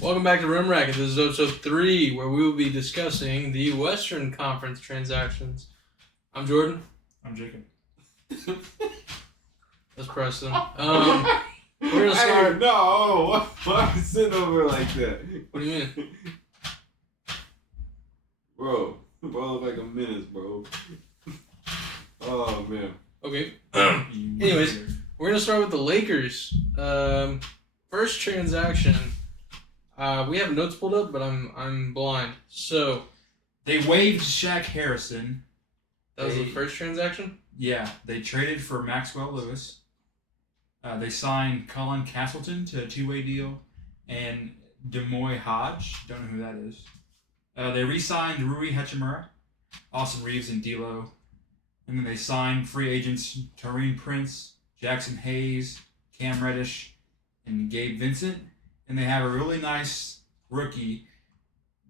Welcome back to Room Racket. This is episode 3, where we will be discussing the Western Conference transactions. I'm Jordan. I'm Jacob. That's Preston. We're gonna start. Hey, no, why are you sitting over like that? What do you mean? Bro look like a menace, bro. Oh, man. Okay. Anyways, we're gonna start with the Lakers. First transaction. We have notes pulled up, but I'm blind. So they waived Shaq Harrison. That was the first transaction? Yeah, they traded for Maxwell Lewis. They signed Colin Castleton to a two-way deal, and Demoy Hodge. Don't know who that is. They re-signed Rui Hachimura, Austin Reeves, and D'Lo. And then they signed free agents Taurean Prince, Jackson Hayes, Cam Reddish, and Gabe Vincent. And they have a really nice rookie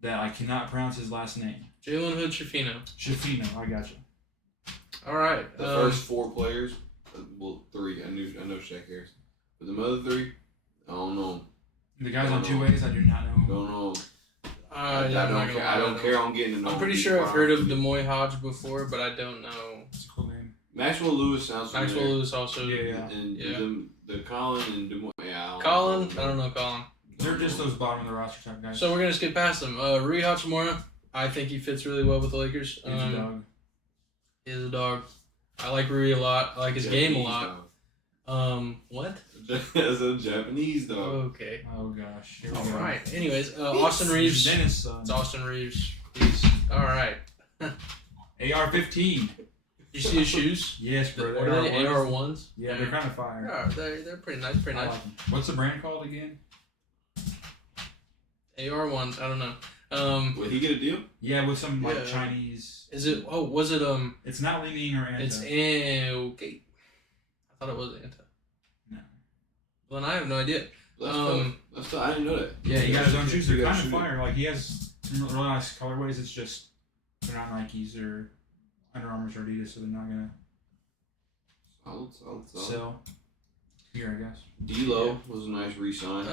that I cannot pronounce his last name. Jalen Hood-Schifino. Schifino, I got you. All right. The first four players, well, three. I know Shaq Harrison, but the other three, I don't know. The guys on two ways, I do not know. Don't know. I don't care. I'm getting to know. I'm pretty sure I've heard of Demoy Hodge before, but I don't know. It's a cool name. Maxwell Lewis sounds familiar. Maxwell Lewis also. Yeah. And the Colin and Demoy. Yeah. Colin? I don't know Colin. They're just those bottom of the roster type guys. So we're going to skip past them. Rui Hachimura, I think he fits really well with the Lakers. He's a dog. He is a dog. I like Rui a lot. I like his game a lot. What? As a Japanese dog. Okay. Oh gosh. All right. Anyways, Austin Reeves. Dennis' son. It's Austin Reeves. Please. All right. AR-15. You see his shoes? Yes, bro. What are they? AR-1s? Yeah, they're kind of fire. Yeah, they're pretty nice. Pretty I nice. like them. What's the brand called again? AR-1s. I don't know. Will he get a deal? Yeah, with some Chinese. Is it? Oh, was it? It's not Li Ning or Anta. It's okay. I thought it was Anta. No. Well, then I have no idea. That's tough. I didn't know that. Yeah, he got his own shoes. They're kind of fire. Like he has some really nice colorways. It's just they're not Nikes or Under Armour's or Adidas, so they're not gonna Solid. sell. Here, I guess. D'Lo was a nice re-sign.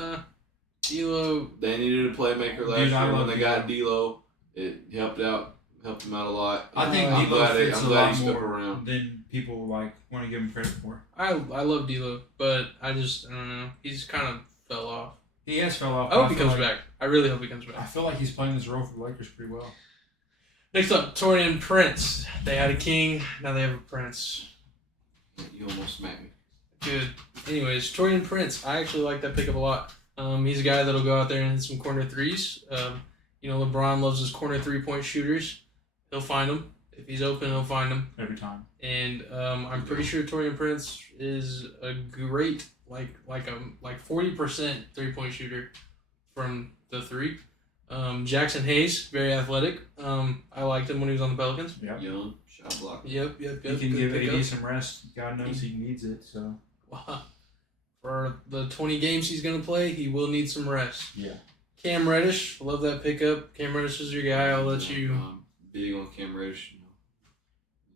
D'Lo. They needed a playmaker last year. When they got D'Lo, it helped him out a lot. I think I'm D'Lo fits I'm a glad lot he stuck more around. than people want to give him credit for. I love D'Lo, but I don't know. He's kind of fell off. He has fell off. I hope he comes back. I really hope he comes back. I feel like he's playing this role for the Lakers pretty well. Next up, Taurean Prince. They had a king, now they have a prince. You almost smacked me. Good. Anyways, Taurean Prince. I actually like that pickup a lot. He's a guy that'll go out there and hit some corner threes. LeBron loves his corner 3-point shooters. He'll find them. If he's open, he'll find them. Every time. And I'm pretty sure Taurean Prince is a great, like 40% 3-point shooter from the three. Jackson Hayes, very athletic. I liked him when he was on the Pelicans. Yep. Young, shot blocker. Yep. He can give AD some rest. God knows he needs it. So for the 20 games he's gonna play, he will need some rest. Yeah. Cam Reddish, love that pickup. Cam Reddish is your guy. I'll let you. Big on Cam Reddish.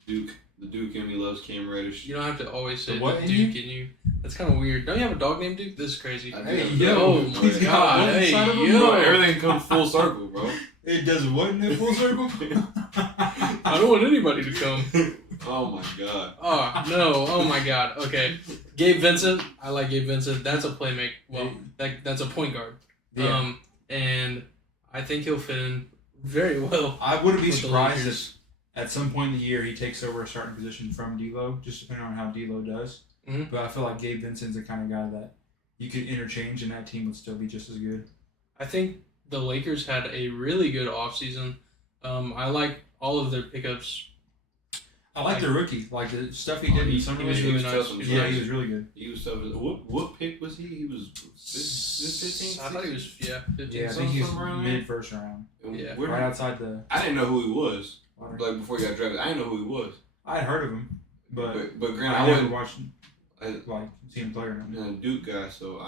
The Duke in me loves Cam Reddish. You don't have to always say what the Duke in you. That's kind of weird. Don't you have a dog named Duke? This is crazy. Hey, yo, my God. Hey, yo. Everything comes full circle, bro. It does what in a full circle? I don't want anybody to come. Oh my God. Oh no! Oh my God. Okay, Gabe Vincent. I like Gabe Vincent. That's a playmaker. Well, that's a point guard. Yeah. And I think he'll fit in very well. I wouldn't be surprised if at some point in the year he takes over a starting position from D'Lo, just depending on how D'Lo does. Mm-hmm. But I feel like Gabe Vincent's the kind of guy that you could interchange and that team would still be just as good. I think the Lakers had a really good offseason. I like all of their pickups. I like the rookie, like the stuff he did in summer was league. really nice. He was really good. He was tough. What pick was he? He was 15. I thought he was 15. Yeah, I think he was mid first round. Yeah. Right outside the. I didn't know who he was. Like before he got drafted, I didn't know who he was. I had heard of him, but granted, I never watched seen him play or nothing. I'm a Duke guy, so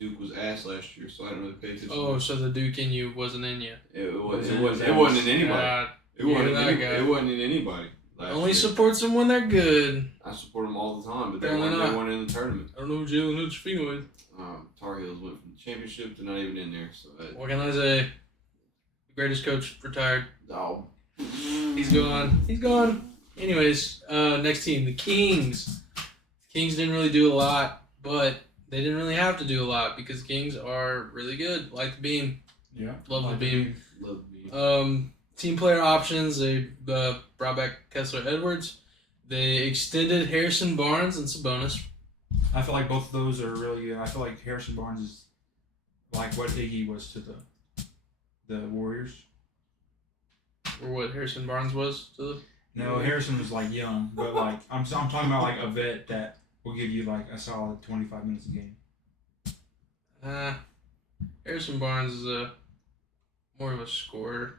Duke was ass last year, so I didn't really pay attention. Oh, so the Duke in you wasn't in you. It wasn't in anybody. It wasn't in anybody. Only supports them when they're good. I support them all the time, but they Apparently weren't in the tournament. I don't know who Jalen Hood-Schifino is. Tar Heels went from the championship to not even in there. So What can I say? The greatest coach retired. oh, He's gone. He's gone. Anyways, next team, the Kings. Kings didn't really do a lot, but they didn't really have to do a lot because Kings are really good. Like the Beam. Yeah. Love the Beam. love me. Team player options, they brought back Kessler Edwards. They extended Harrison Barnes and Sabonis. I feel like both of those are really good. I feel like Harrison Barnes is like what Iggy was to the Warriors. Or what Harrison Barnes was to the... No, Harrison was like young, but like I'm talking about like a vet that will give you like a solid 25 minutes a game. Harrison Barnes is more of a scorer.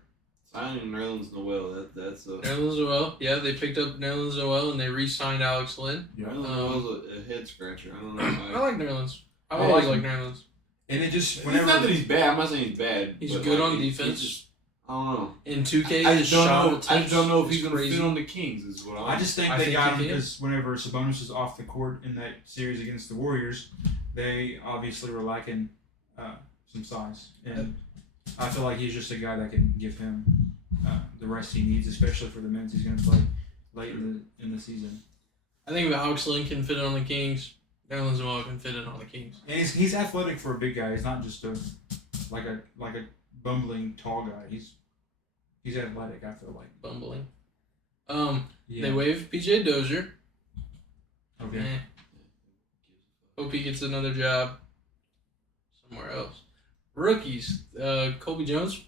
Signing Nerlens Noel, that's a Nerlens Noel, yeah, they picked up Nerlens Noel and they re-signed Alex Lynn. Nerlens Noel's a head scratcher. I don't know. I like Nerlens. I've I always like liked Nerlens. And it just It's whenever not that he's bad. I'm not saying he's bad. He's but, good like, on defense. He's just, I don't know. In 2K, I his just don't shot know. I attempts just don't know if is he's gonna crazy. fit on the Kings. Is what I just think I they think got he him can. because whenever Sabonis was off the court in that series against the Warriors, they obviously were lacking some size, and I feel like he's just a guy that can give him the rest he needs, especially for the minutes he's going to play late in the season. I think if Alex Lynn can fit it on the Kings, Nerlens Noel can fit it on the Kings. And he's athletic for a big guy. He's not just like a bumbling tall guy. He's athletic. I feel like Bumbling. yeah. They waived PJ Dozier. Okay. Eh. Hope he gets another job somewhere else. Rookies. Colby Jones.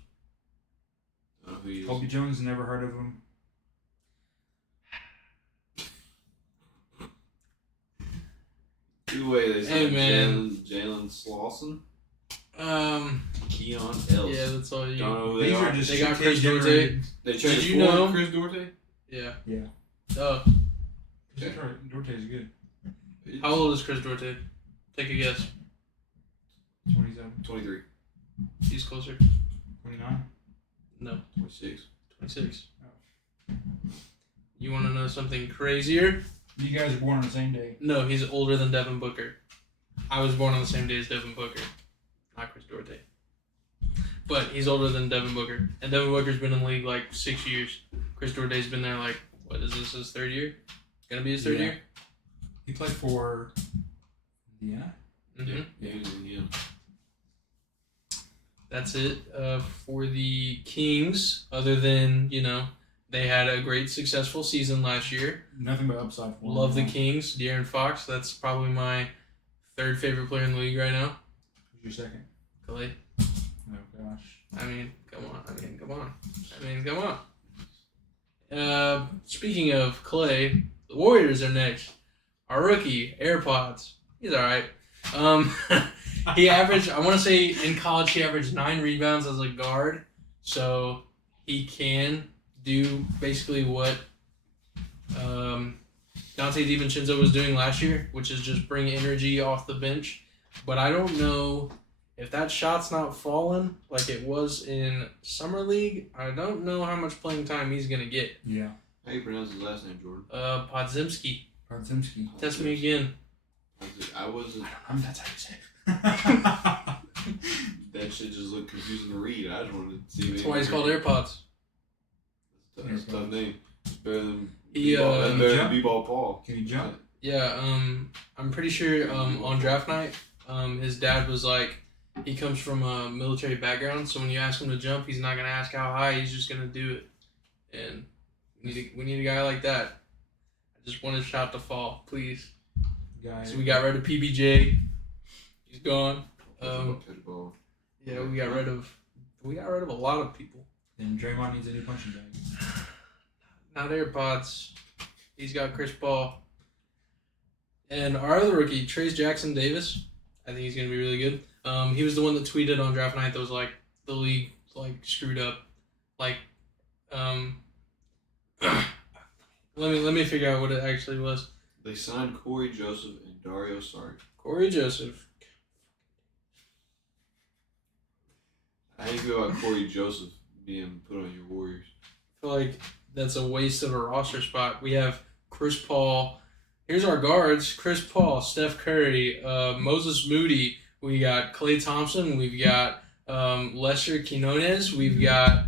I don't know who he is. Colby Jones, never heard of him. Either way, they Hey, signed man. Jalen Slauson, Um, Keon Ellis. yeah, that's all you. Don't know who These they are are. just They got 2K Chris Duarte. generated. They traded you for know him? Chris Duarte. Yeah. Yeah. Oh, Okay. Duarte is good. how old is Chris Duarte? Take a guess. 27, 23, He's closer. 29. No, 26. 26. Oh. You want to know something crazier? You guys are born on the same day. No, he's older than Devin Booker. I was born on the same day as Devin Booker, not Chris Duarte. But he's older than Devin Booker, and Devin Booker's been in the league like 6 years. Chris Duarte's been there like, what is this, his third year? Gonna be his third Yeah. year? He played for Indiana. Mm-hmm. Yeah. That's it for the Kings. Other than, they had a great successful season last year. Nothing but upside for him. Love the Kings. De'Aaron Fox, that's probably my third favorite player in the league right now. Who's your second? Clay. Oh gosh. I mean, come on. Speaking of Clay, the Warriors are next. Our rookie, AirPods. He's all right. He averaged, I want to say in college, he averaged 9 rebounds as a guard. So he can do basically what Dante DiVincenzo was doing last year, which is just bring energy off the bench. But I don't know if that shot's not falling like it was in Summer League. I don't know how much playing time he's going to get. Yeah. How you pronounce his last name, Jordan? Podzimski. Podzimski. Test me again. I wasn't. That's how you say it. That shit just looked confusing to read. I just wanted to see. That's why he's called AirPods. That's a tough name. It's better than He, B-ball. That's better jump? than B-ball Paul. Can you jump? Yeah, I'm pretty sure on draft night, his dad was like, he comes from a military background, so when you ask him to jump, he's not gonna ask how high, he's just gonna do it. And we need a guy like that. I just want his shot to fall, please. Guy. So we got rid of PBJ. He's gone. Pitbull. Yeah, we got rid of a lot of people. And Draymond needs a new punching bag. Not AirPods. He's got Chris Paul. And our other rookie, Trayce Jackson Davis. I think he's gonna be really good. He was the one that tweeted on draft night that was like the league like screwed up. Like let me figure out what it actually was. They signed Corey Joseph and Dario Saric. Corey Joseph. How do you feel about Corey Joseph being put on your Warriors? I feel like that's a waste of a roster spot. We have Chris Paul. Here's our guards: Chris Paul, Steph Curry, Moses Moody, We got Klay Thompson. We've got Lester Quinones. We've got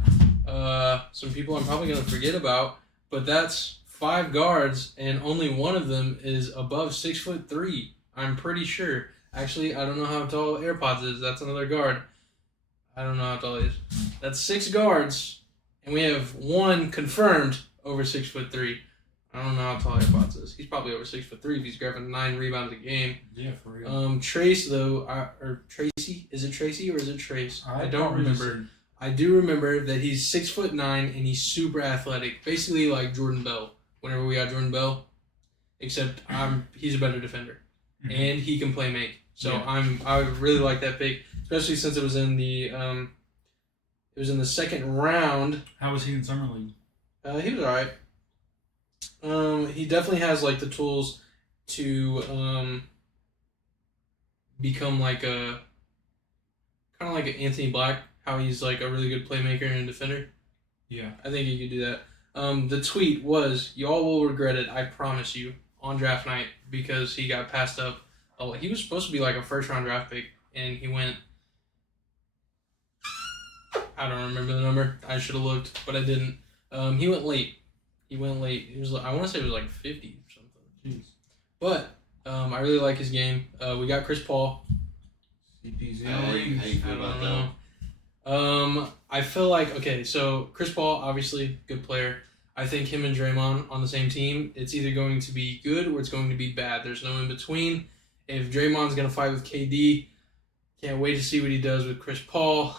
some people I'm probably going to forget about. But that's 5 guards, and only one of them is above 6'3". I'm pretty sure. Actually, I don't know how tall AirPods is. That's another guard. I don't know how tall he is. That's 6 guards, and we have 1 confirmed over 6'3". I don't know how tall AirPods is. He's probably over 6'3" if he's grabbing 9 rebounds a game. Yeah, for real. Trace though, or Tracy? Is it Tracy or is it Trace? I don't remember. Just... I do remember that he's 6'9" and he's super athletic, basically like Jordan Bell. Whenever we got Jordan Bell, except he's a better defender, and he can play make. So yeah. I really like that pick, especially since it was in the second round. How was he in summer league? He was alright. He definitely has like the tools to become like a kind of like an Anthony Black. How he's like a really good playmaker and a defender. Yeah, I think he could do that. The tweet was, "Y'all will regret it, I promise you," on draft night because he got passed up. He was supposed to be like a first-round draft pick, and he went. I don't remember the number. I should have looked, but I didn't. He went late. He was. I want to say it was like 50 or something. Jeez. But I really like his game. We got Chris Paul. CPZ. How you feel about that? I feel like, okay, so Chris Paul, obviously, good player. I think him and Draymond on the same team, it's either going to be good or it's going to be bad. There's no in between. If Draymond's going to fight with KD, can't wait to see what he does with Chris Paul.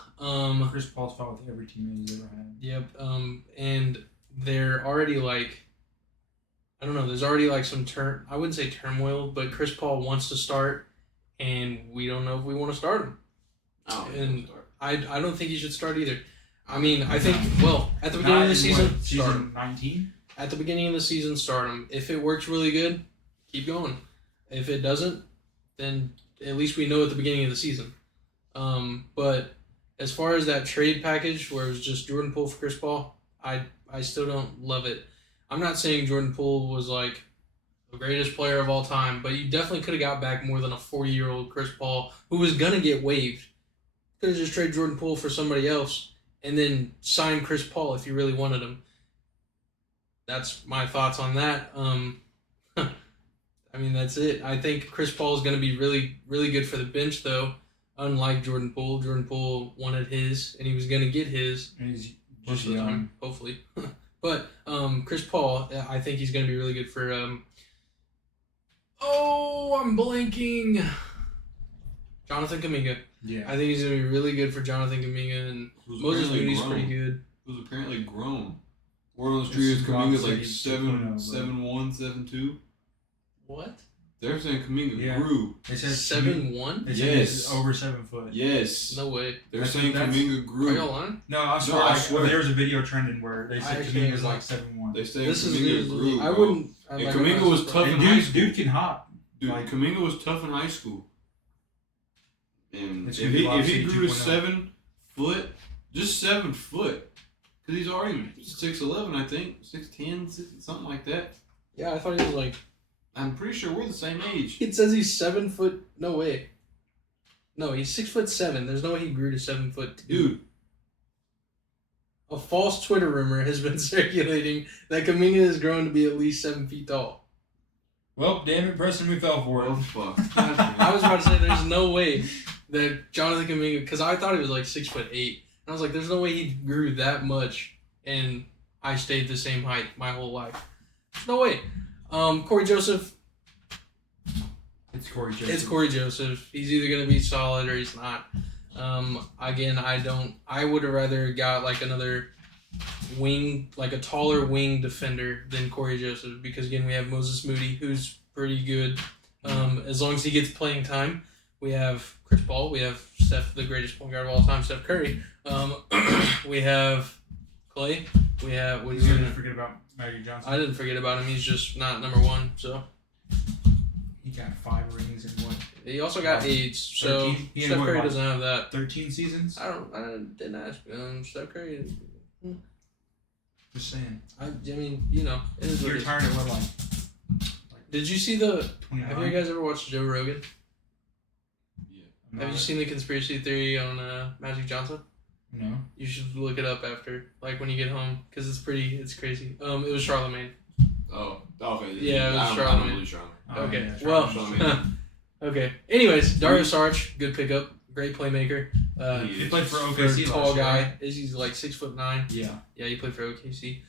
Chris Paul's fought with every teammate he's ever had. Yep. And they're already like, I don't know, there's already like some I wouldn't say turmoil, but Chris Paul wants to start, and we don't know if we want to start him. And I don't think he should start either. I mean, I think, well, at the beginning of the season, start him. 19? At the beginning of the season, start him. If it works really good, keep going. If it doesn't, then at least we know at the beginning of the season. But as far as that trade package where it was just Jordan Poole for Chris Paul, I still don't love it. I'm not saying Jordan Poole was like the greatest player of all time, but you definitely could have got back more than a 40-year-old Chris Paul who was going to get waived. Could have just traded Jordan Poole for somebody else and then sign Chris Paul if you really wanted him. That's my thoughts on that. I mean, that's it. I think Chris Paul is going to be really, really good for the bench, though, unlike Jordan Poole. Jordan Poole wanted his, and he was going to get his. And he's most of the time, hopefully. But Chris Paul, I think he's going to be really good for... I'm blanking. Jonathan Kuminga. Yeah. I think he's going to be really good for Jonathan Kuminga, and Moses Moody's pretty good. He was apparently grown. Word on the street is Kuminga's like 7'1", 7'2". What? They're saying Kuminga grew. They said 7'1"? They said he's over 7 foot. Yes. No way. They're saying Kuminga grew. Are y'all lying? No, I swear. I swear. There was a video trending where they said Kuminga's like 7'1". They said this Kuminga grew. I wouldn't. And Kuminga was tough in high school. Dude can hop. Dude, like, Kuminga was tough in high school. And if he grew to 7 foot, just 7 foot, because he's already 6'11", I think, 6'10", something like that. Yeah, I thought he was like... I'm pretty sure we're the same age. It says he's 7 foot... No way. No, he's 6'7". There's no way he grew to 7 foot. Dude. A false Twitter rumor has been circulating that Kuminga is growing to be at least 7 feet tall. Well, damn it, Preston, we fell for it. Oh, fuck. I was about to say there's no way that Jonathan Kuminga... Because I thought he was like 6'8". And I was like, there's no way he grew that much and I stayed the same height my whole life. There's no way. Corey Joseph. It's Corey Joseph. It's Corey Joseph. He's either going to be solid or he's not. Again, I would have rather got like another wing, like a taller wing defender than Corey Joseph because, again, we have Moses Moody, who's pretty good as long as he gets playing time. We have Chris Paul. We have Steph, the greatest point guard of all time, Steph Curry. We have Klay. We have... You didn't forget about Magic Johnson. I didn't forget about him. He's just not number one, so... He got 5 rings in what? He also got AIDS, so Steph Curry doesn't have that. 13 seasons? I didn't ask. Steph Curry... Just saying. I mean, you know, it is You're tired of what, like did you see the... 29? Have you guys ever watched Joe Rogan? Yeah. Have you seen the conspiracy theory on Magic Johnson? No. You should look it up after, like when you get home, because it's crazy. It was Charlemagne. Oh, okay. Yeah, it was I don't Charlemagne. believe Charlemagne. Okay, Yeah, well, Charlemagne. okay. Anyways, Dario Saric, good pickup, great playmaker. He played for For OKC a tall last year, guy. right? He's like 6'9". Yeah. Yeah, he played for OKC.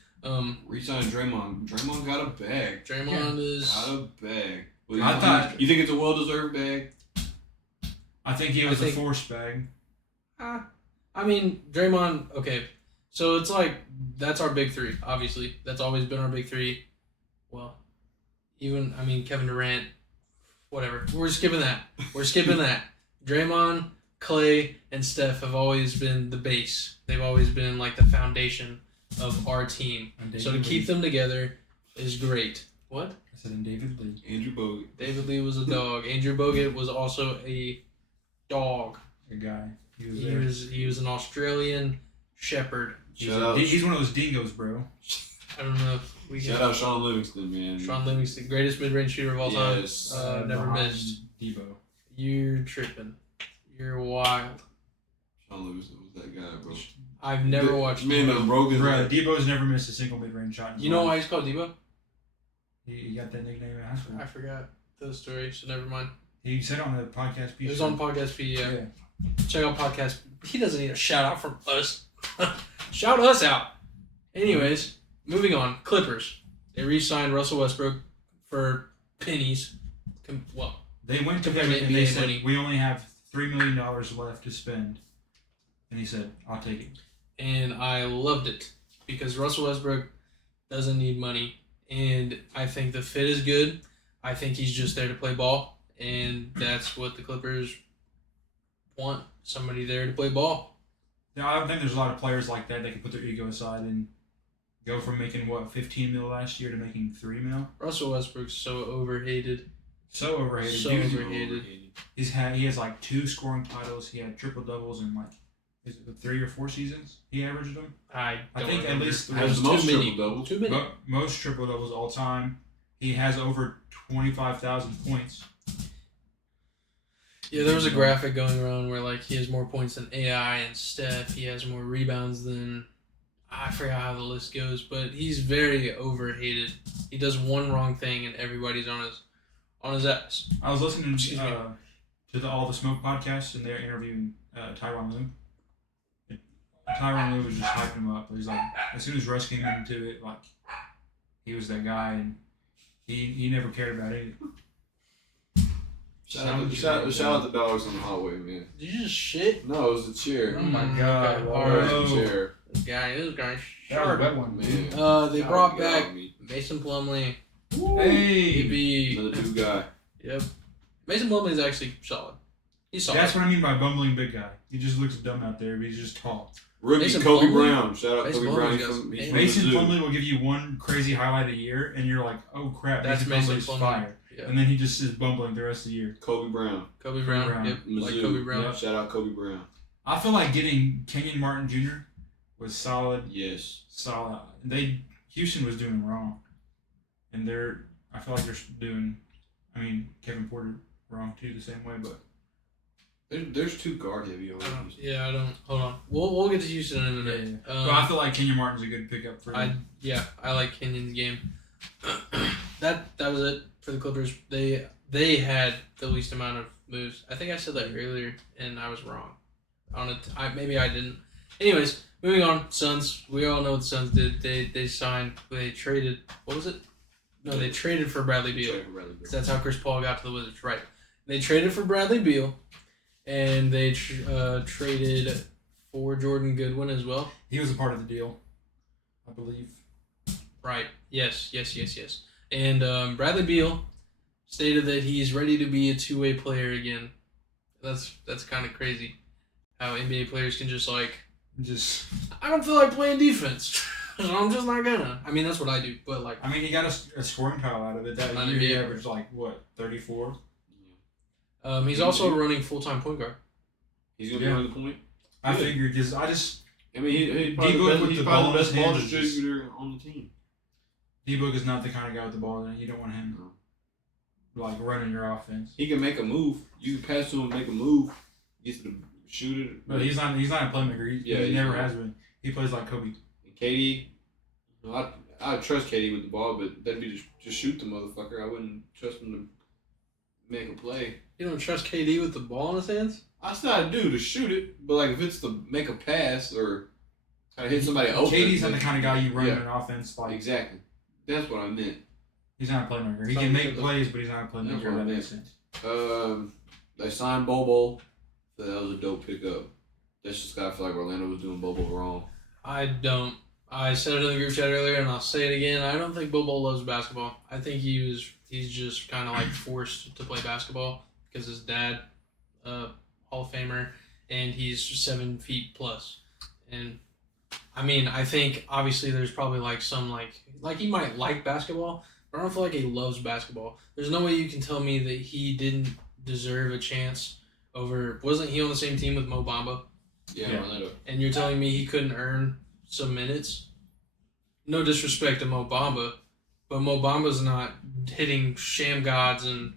Re-signed Draymond. Draymond got a bag. Draymond is. Got a bag. Well, I thought- You think it's a well-deserved bag? I think he was a force bag. I mean, Draymond. Okay, so it's like that's our big three. Obviously, that's always been our big three. Well, Kevin Durant. Whatever. We're skipping that. Draymond, Clay, and Steph have always been the base. They've always been like the foundation of our team. So to keep them together is great. What? I said, and David Lee. Andrew Bogut. David Lee was a dog. Andrew Bogut was also a dog. A guy. He was an Australian shepherd. He's one of those dingoes, bro. I don't know if we can. Shout out Sean Livingston, man. Sean Livingston, greatest mid-range shooter of all time. Yes. Never Behind missed. Debo. You're tripping. You're wild. Sean Livingston was that guy, bro. I've never watched Man, Debo. the broken. Bro, Debo's never missed a single mid-range shot. You know why he's called Debo? He got that nickname in high school. I forgot the story, so never mind. He said it on the podcast. It was on Podcast P, yeah. Check out Podcast. He doesn't need a shout out from us. Shout us out. Anyways, moving on. Clippers. They re-signed Russell Westbrook for pennies. Well, They went to Compared him to and they NBA said, money. we only have $3 million left to spend. And he said, I'll take it. and I loved it because Russell Westbrook doesn't need money, and I think the fit is good. I think he's just there to play ball, and that's what the Clippers want, somebody there to play ball. Now, I think there's a lot of players like that can put their ego aside and go from making, $15 mil last year to making $3 mil. Russell Westbrook's so overhated. So overhated. So Dude, overhated. he has 2 scoring titles. He had triple doubles in is it 3 or 4 seasons? He averaged them. I think remember. at least Has Too the most many. triple doubles. Too many. But most triple doubles all time. He has over 25,000 points. Yeah, there was a graphic going around where he has more points than AI and Steph. He has more rebounds than I forgot how the list goes, but he's very overhated. He does one wrong thing and everybody's on his ass. I was listening Excuse me. to the All the Smoke podcast, and they're interviewing Tyronn Lue. Tyronn Lue was just hyping him up. He's like, as soon as Russ came into it, he was that guy, and he never cared about it. Shout out the dogs in the hallway, man. Did you just shit? No, it was a chair. Oh my God! Okay, It alright. was a chair. This guy That was a sharp. wet one. Man. They God, brought God, back me. Mason Plumlee. Hey, Maybe. Another dude guy. Yep. Mason Plumlee is actually solid. He's solid. that's what I mean by bumbling big guy. He just looks dumb out there, but he's just tall. Rookie Mason Kobe Plumlee? Brown. Shout out Mason Kobe Plumlee's Brown. got He's some- from the Mason zoo. Plumlee will give you one crazy highlight a year, and you're like, oh crap, That's Mason Mason Plumlee's Plumlee. fire. Yeah. And then he just is bumbling the rest of the year. Kobe Brown. Kobe Brown. Brown. Yep. Like Mizzou. Kobe Brown. Yep. Shout out Kobe Brown. I feel like getting Kenyon Martin Jr. was solid. Yes. Solid. Houston was doing wrong, and I feel like they're doing. Kevin Porter wrong too, the same way. But There's two guard heavy on Houston. I don't. Hold on. We'll get to Houston in a minute. but I feel like Kenyon Martin's a good pickup for them. I like Kenyon's game. that was it for the Clippers. They had the least amount of moves. I think I said that earlier, and I was wrong. On it, maybe I didn't. Anyways, moving on. Suns. We all know what the Suns did. They traded. What was it? No, they traded for Bradley Beal. That's how Chris Paul got to the Wizards, right? They traded for Bradley Beal, and they traded for Jordan Goodwin as well. He was a part of the deal, I believe. Right. Yes. And Bradley Beal stated that he's ready to be a two-way player again. That's kind of crazy. How NBA players can just I don't feel like playing defense. So I'm just not gonna. That's what I do. But he got a scoring tile out of it. That Not year he NBA. averaged 34. he's also running full-time point guard. He's gonna be on the point. I Good. figured because He's probably D-Book with he's the probably ball the in best his ball hands is just- distributor on the team. D-Book is not the kind of guy with the ball, and you don't want him running your offense. He can make a move. You can pass to him and make a move. He's the shooter. But he's not a playmaker. He never has been. He plays like Kobe. And KD, I trust KD with the ball, but that'd be just shoot the motherfucker. I wouldn't trust him to make a play. You don't trust KD with the ball in his hands? I still I do to shoot it, but like if it's to make a pass or try to hit somebody open. KD's not the kind of guy you run an offense like. Exactly. That's what I meant. He's not a playmaker. He can make plays, but he's not a playmaker. That makes sense. They signed Bobo. So that was a dope pickup. That's just I feel like Orlando was doing Bobo wrong. I don't. I said it in the group chat earlier, and I'll say it again. I don't think Bobo loves basketball. I think he's just kind of like forced to play basketball because his dad, Hall of Famer, and he's 7 feet plus. And I mean, I think obviously there's probably like some like he might like basketball, but I don't feel like he loves basketball. There's no way you can tell me that he didn't deserve a chance over. Wasn't he on the same team with Mo Bamba? Yeah. Orlando. And you're telling me he couldn't earn some minutes? No disrespect to Mo Bamba, but Mo Bamba's not hitting sham gods and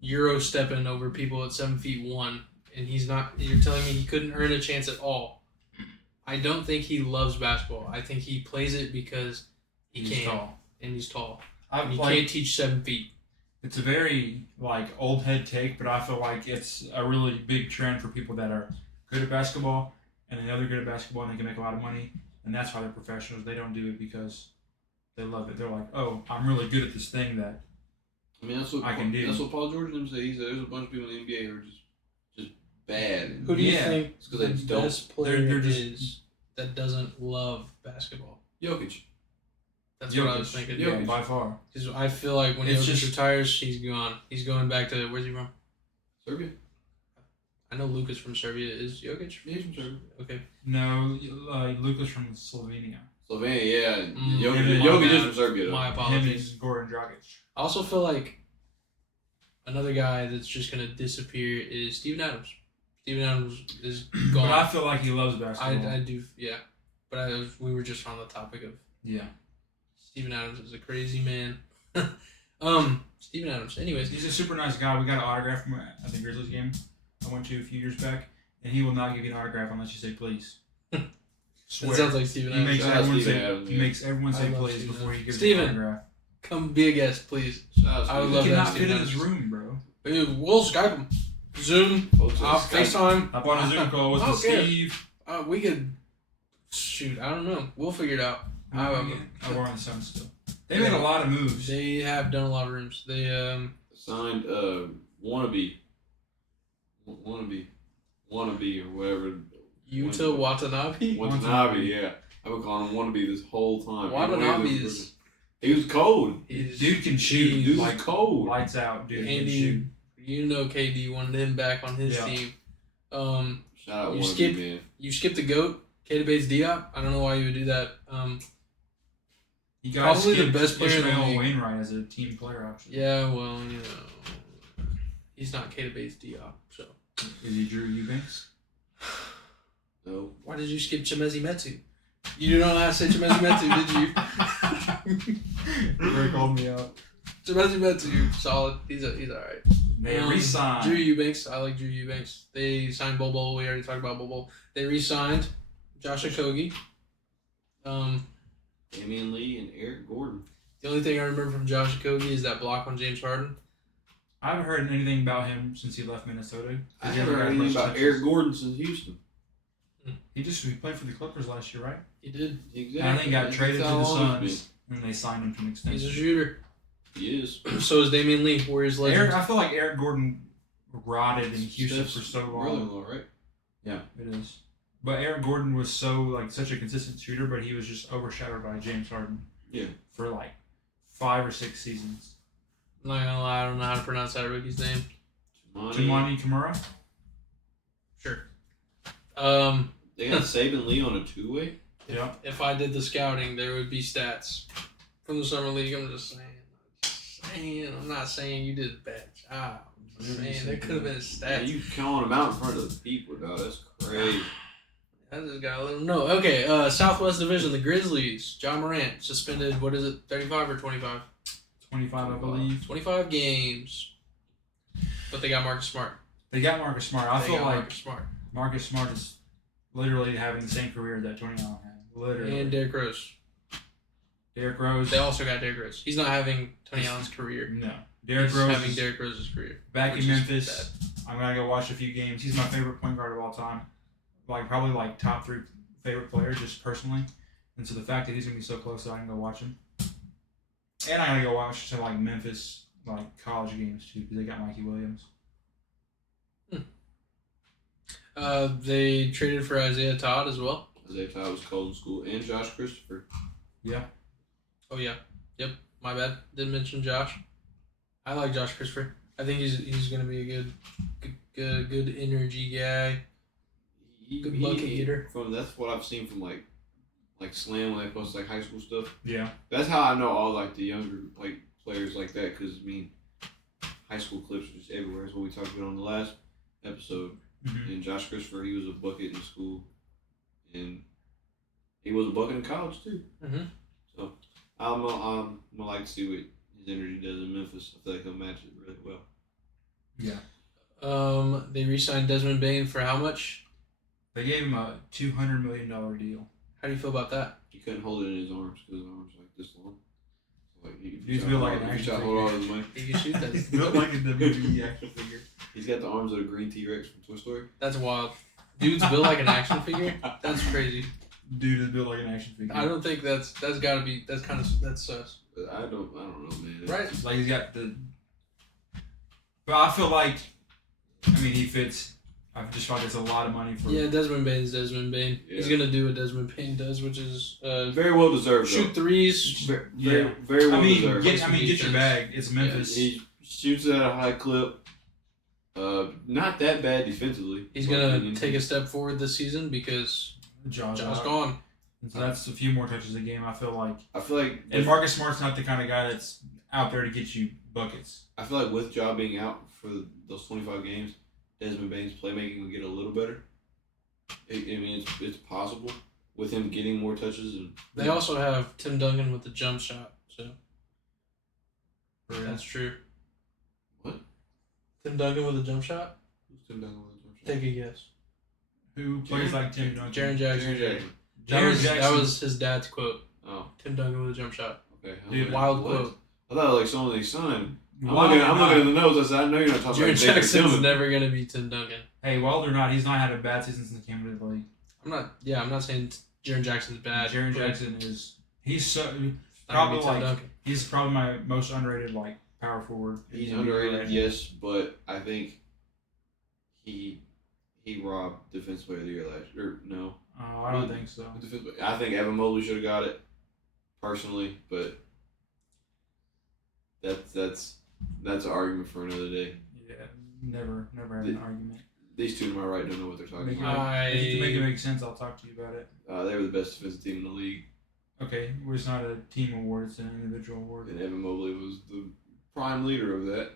Euro stepping over people at 7'1", and he's not. You're telling me he couldn't earn a chance at all? I don't think he loves basketball. I think he plays it because he's tall, and he's tall. You can't teach 7 feet. It's a very old head take, but I feel like it's a really big trend for people that are good at basketball and they know they're good at basketball and they can make a lot of money, and that's why they're professionals. They don't do it because they love it. They're like, oh, I'm really good at this thing that I can do. That's what Paul George said. He said there's a bunch of people in the NBA who are just bad. Who do you think the best player is that doesn't love basketball? Jokic. That's what I was thinking. Yeah, by far. Because I feel like when Jokic retires, he's gone. He's going back to, where's he from? Serbia. I know Luka's from Serbia. Is Jokic? He's from Serbia. Okay. No, Luka's from Slovenia. Slovenia, yeah. Jokic is from Serbia, though. My apologies. Him and Goran Dragic. I also feel like another guy that's just going to disappear is Steven Adams. Steven Adams is gone. But I feel like he loves basketball. I do, yeah. But we were just on the topic of Steven Adams is a crazy man. Steven Adams. Anyways, he's a super nice guy. We got an autograph from at the Grizzlies game I went to a few years back, and he will not give you an autograph unless you say please. Swear. That sounds like Steven Adams. He makes everyone say please before he gives Steven, an autograph. Come be a guest, please. I would love he that. cannot fit in his room, bro. We'll Skype him. Zoom. FaceTime. Hop on a Zoom call with Steve. We could shoot. I don't know. We'll figure it out. We're on the Suns still. They made a lot of moves. They have done a lot of rooms. They signed wannabe or whatever. Yuta Watanabe. Watanabe, yeah. I've been calling him wannabe this whole time. Watanabe is. He was cold. Dude can shoot. Dude's cold. Lights out. Dude Andy, can shoot. You know KD wanted him back on his team. Shout out man. You skipped the GOAT, Keita Bates-Diop. I don't know why you would do that. You guys probably the best player in the league. Wainwright as a team player option. Yeah, well, he's not Keita Bates-Diop, so. Is he Drew Eubanks? No. Why did you skip Chimezie Metu? You did not have to say Chimezie Metu, did you? Ray called me out. Chimezie Metu, solid. He's alright. They re-signed. Drew Eubanks. I like Drew Eubanks. They signed Bobo. We already talked about Bobo. They re-signed Josh Okogie. Damian Lee and Eric Gordon. The only thing I remember from Josh Okogie is that block on James Harden. I haven't heard anything about him since he left Minnesota. I haven't heard anything about Eric Gordon since Houston. He played for the Clippers last year, right? He did. Exactly. And I think he got traded to the Suns, and they signed him to an extension. He's a shooter. He is. So is Damian Lee, Warriors legend. I feel like Eric Gordon rotted in Houston for so long. Really long, right? Yeah, it is. But Eric Gordon was such a consistent shooter, but he was just overshadowed by James Harden. Yeah. For 5 or 6 seasons. I'm not gonna lie, I don't know how to pronounce that rookie's name. Toumani Camara? Sure. They got Saban Lee on a 2-way? Yeah. If I did the scouting, there would be stats from the summer league. I'm just saying. I'm not saying you did a bad job. I'm just saying there could have been stats. Yeah, you calling them out in front of the people, dog. That's crazy. I just gotta let them know. Okay, Southwest Division, the Grizzlies. John Morant suspended. What is it? 35 or 25? 25, I believe. 25 games. But they got Marcus Smart. They got Marcus Smart. I feel like Smart Marcus Smart is literally having the same career that Tony Allen had. Literally. and Derrick Rose. Derrick Rose. They also got Derrick Rose. He's not having Tony Allen's career. No. Derrick He's Rose having is Derrick Rose's career. back which in is Memphis. I'm gonna go watch a few games. He's my favorite point guard of all time. Probably top 3 favorite player, just personally. And so the fact that he's gonna be so close, so I can go watch him. And I gotta go watch some Memphis college games too, because they got Mikey Williams. They traded for Isaiah Todd as well. Isaiah Todd was called in school, and Josh Christopher. Yeah. Oh yeah, yep. My bad. Didn't mention Josh. I like Josh Christopher. I think he's gonna be a good energy guy. Good bucket getter. That's what I've seen from like Slam when they post high school stuff. Yeah. That's how I know all the younger players like that, because high school clips are just everywhere. That's what we talked about on the last episode. Mm-hmm. And Josh Christopher, he was a bucket in school, and he was a bucket in college too. Mm-hmm. So I'm gonna like to see what his energy does in Memphis. I feel like he'll match it really well. Yeah. They re-signed Desmond Bain for how much? They gave him a $200 million deal. How do you feel about that? He couldn't hold it in his arms because his arms are like this long. So He's built like an action hold on to the mic. He can shoot that. He's built like a WWE action figure. He's got the arms of a green T-Rex from Toy Story. That's wild. Dude's built like an action figure. That's crazy. Dude is built like an action figure. I don't think that's gotta be. That's sus. But I don't know, man. Right. He's got the. But I feel like, he fits. I just feel like it's a lot of money for. Yeah, Desmond Bain's Desmond Bain. Yeah. He's gonna do what Desmond Bain does, which is Very well deserved. shoot threes. Very well deserved. Get your bag. It's Memphis. He shoots at a high clip. Not that bad defensively. He's gonna take a step forward this season because John's gone. So that's a few more touches a game. I feel like. And Marcus Smart's not the kind of guy that's out there to get you buckets. I feel like with Ja being out for those 25 games, Desmond Bain's playmaking will get a little better. It's possible with him getting more touches. And They also have Tim Duncan with the jump shot, so that's true. What? Tim Duncan with a jump shot? Who's Tim Duncan with a jump shot? Take a guess. Who plays like Tim Duncan? Jaren Jackson. Jaren Jackson. That was his dad's quote. Oh. Tim Duncan with a jump shot. Okay. Dude, wild what? quote. I thought like someone they signed. I'm Wild looking at the notes. I said, I know you're not talking Jaren about Xavier Jackson's Tillman. never gonna be Tim Duncan. Hey, wild or not, he's not had a bad season since he came into the league. I'm not saying Jaren Jackson's bad. Jaren Jackson he's probably my most underrated power forward. He's underrated, yes, but I think he robbed Defensive Player of the Year last year. No. I don't think so. I think Evan Mobley should have got it, personally, but that's an argument for another day. Yeah, never had an argument. These two to my right don't know what they're talking Make about. to make it make sense, I'll talk to you about it. They were the best defensive team in the league, Okay, well, it's not a team award; it's an individual award. and Evan Mobley was the prime leader of that.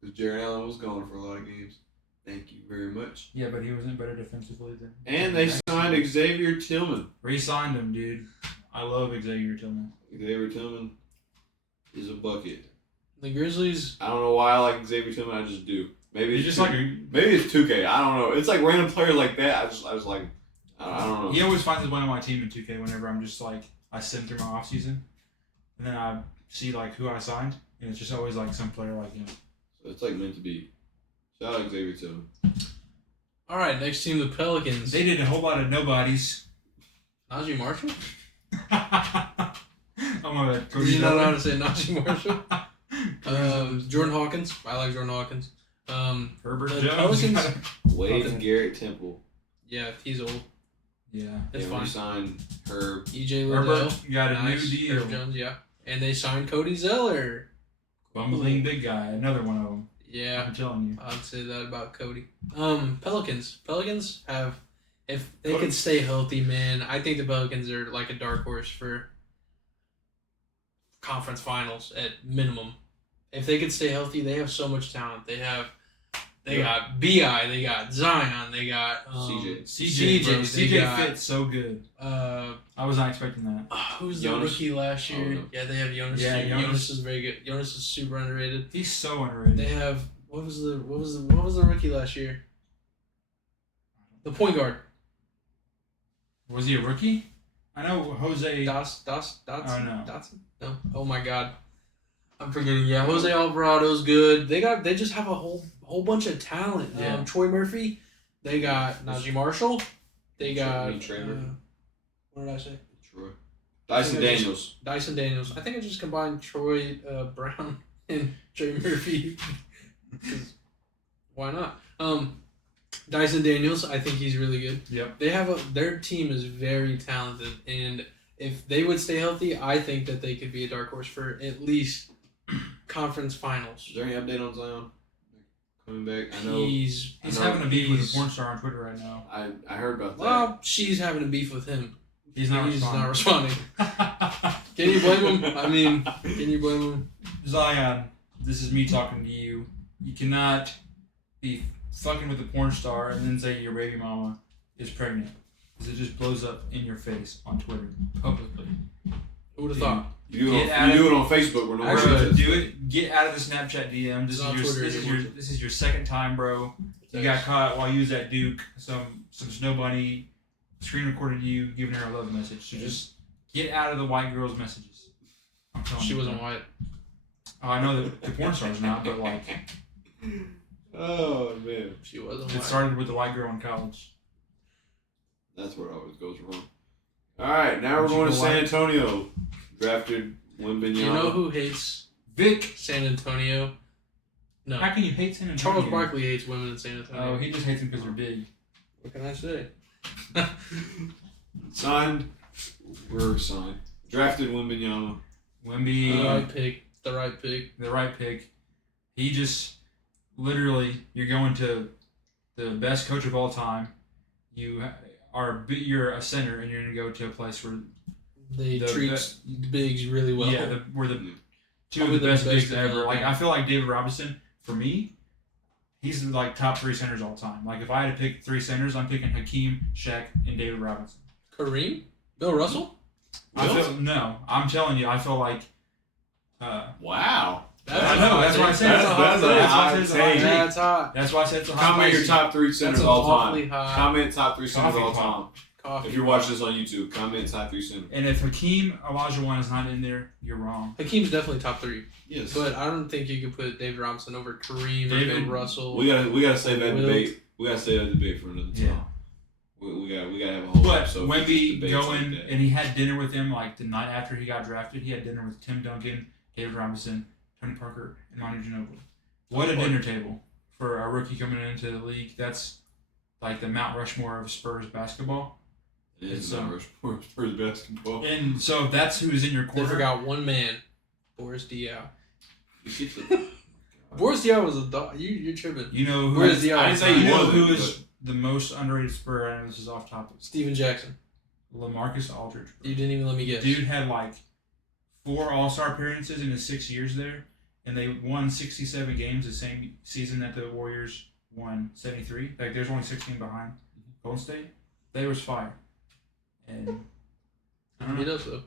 Because Jared Allen was gone for a lot of games. Thank you very much. Yeah, but he wasn't better defensively than. And they signed Xavier Tillman. Re-signed him, dude. I love Xavier Tillman. Xavier Tillman is a bucket. The Grizzlies. I don't know why I like Xavier Tillman. I just do. Maybe He's it's just maybe it's 2K. I don't know. It's like random players like that. I just like. I don't know. He always finds his way on my team in 2K whenever I'm just I sim through my off season, and then I see who I signed, and it's just always some player like him. So it's meant to be. Shout out Xavier Tillman. All right, next team, the Pelicans. They did a whole lot of nobodies. Najee Marshall? Oh my bad. Did you not know how to say Najee Marshall? Jordan Hawkins. I like Jordan Hawkins. Herbert the Jones. Pelicans. Wade Garrett Temple. Yeah, he's old. Yeah. It's They fine. signed Herb. EJ Liddell. Herbert got a new deal. Herb Jones, yeah. And they signed Cody Zeller. Bumbling big guy. Another one of them. Yeah. I'm telling you. I'd say that about Cody. Pelicans. Pelicans have, if they could stay healthy, man, I think the Pelicans are like a dark horse for conference finals at minimum. If they could stay healthy, they have so much talent. They got B.I., they got Zion, they got CJ fits so good. I was not expecting that. Who's the rookie last year? Yeah, they have Jonas. Yeah, Jonas is very good. Jonas is super underrated. He's so underrated. They have What was the rookie last year? The point guard. Was he a rookie? I know Jose. Dotson? Oh, no. Dotson? No. Oh my God. I'm forgetting. Yeah, Jose Alvarado's good. They just have a whole bunch of talent. Yeah. Troy Murphy. They got Najee Marshall. They got. What did I say? Troy. Dyson Daniels. Dyson Daniels. I think I just combined Troy Brown and Trey Murphy. Why not? Dyson Daniels, I think he's really good. Yep. They have their team is very talented, and if they would stay healthy, I think that they could be a dark horse for at least conference finals. Is there any update on Zion coming back? I know He's having a beef with a porn star on Twitter right now. I heard about that. Well, she's having a beef with him. He's not responding. Can you blame him? I mean, can you blame him? Zion, this is me talking to you. You cannot be fucking with a porn star and then say your baby mama is pregnant, because it just blows up in your face on Twitter publicly. Who would have thought? You do it on Facebook where no one Bro, do it. Get out of the Snapchat DM. This is your second time, bro. You got caught while you was at Duke. Some snow bunny screen recorded you giving her a love message. So just get out of the white girl's messages. I'm telling you. She wasn't white. Oh, I know that the porn star's not, but like. Oh man, She wasn't It white. started with the white girl in college. that's where it always goes wrong. All right, now we're going to San Antonio. Drafted Wembanyama. You know who hates Vic. San Antonio? No. How can you hate San Antonio? Charles Barkley hates women in San Antonio. Oh, he just hates them because they're big. What can I say? Signed. Drafted Wembanyama. Wemby. The right pick. The right pick. He just literally, you're going to the best coach of all time. You're a center, and you're going to go to a place where They treat bigs really well. Yeah, we're the two of Probably the best bigs in the ever. league. Like, I feel like David Robinson, for me, he's like top 3 centers all time. Like, if I had to pick 3 centers, I'm picking Hakeem, Shaq, and David Robinson. Kareem? Bill Russell? I'm telling you, I feel like. Wow. I know. That's why I said it's a hot take. That's hot. That's why I said it's a hot Comment take. your top 3 centers That's all awfully time. hot. Comment top 3 centers all Coffee time. Coffee. If you're watching this on YouTube, comment top 3 centers. And if Hakeem Olajuwon is not in there, you're wrong. Hakeem's definitely top 3. Yes. But I don't think you can put David Robinson over Kareem or Bill Russell. We gotta save that debate. We gotta save that debate for another time. Yeah. We gotta have a whole But episode. Wemby going, and he had dinner with him like the night after he got drafted. He had dinner with Tim Duncan, David Robinson, Tony Parker, and Manu Ginobili. What a dinner table for a rookie coming into the league. That's like the Mount Rushmore of Spurs basketball. It is Mount Rushmore of Spurs basketball. And so that's who's in your They corner. forgot one man, Boris Diaw. Boris Diaw was a dog. You're tripping. You know who Boris is, Diaw. I didn't say he wasn't, who is the most underrated Spur. I know this is off topic. Steven Jackson. LaMarcus Aldridge. You didn't even let me guess. Dude had like 4 All-Star appearances in his 6 years there, and they won 67 games the same season that the Warriors won 73. Like, there's only 16 behind Golden State. They was fire. And I don't He know. does though.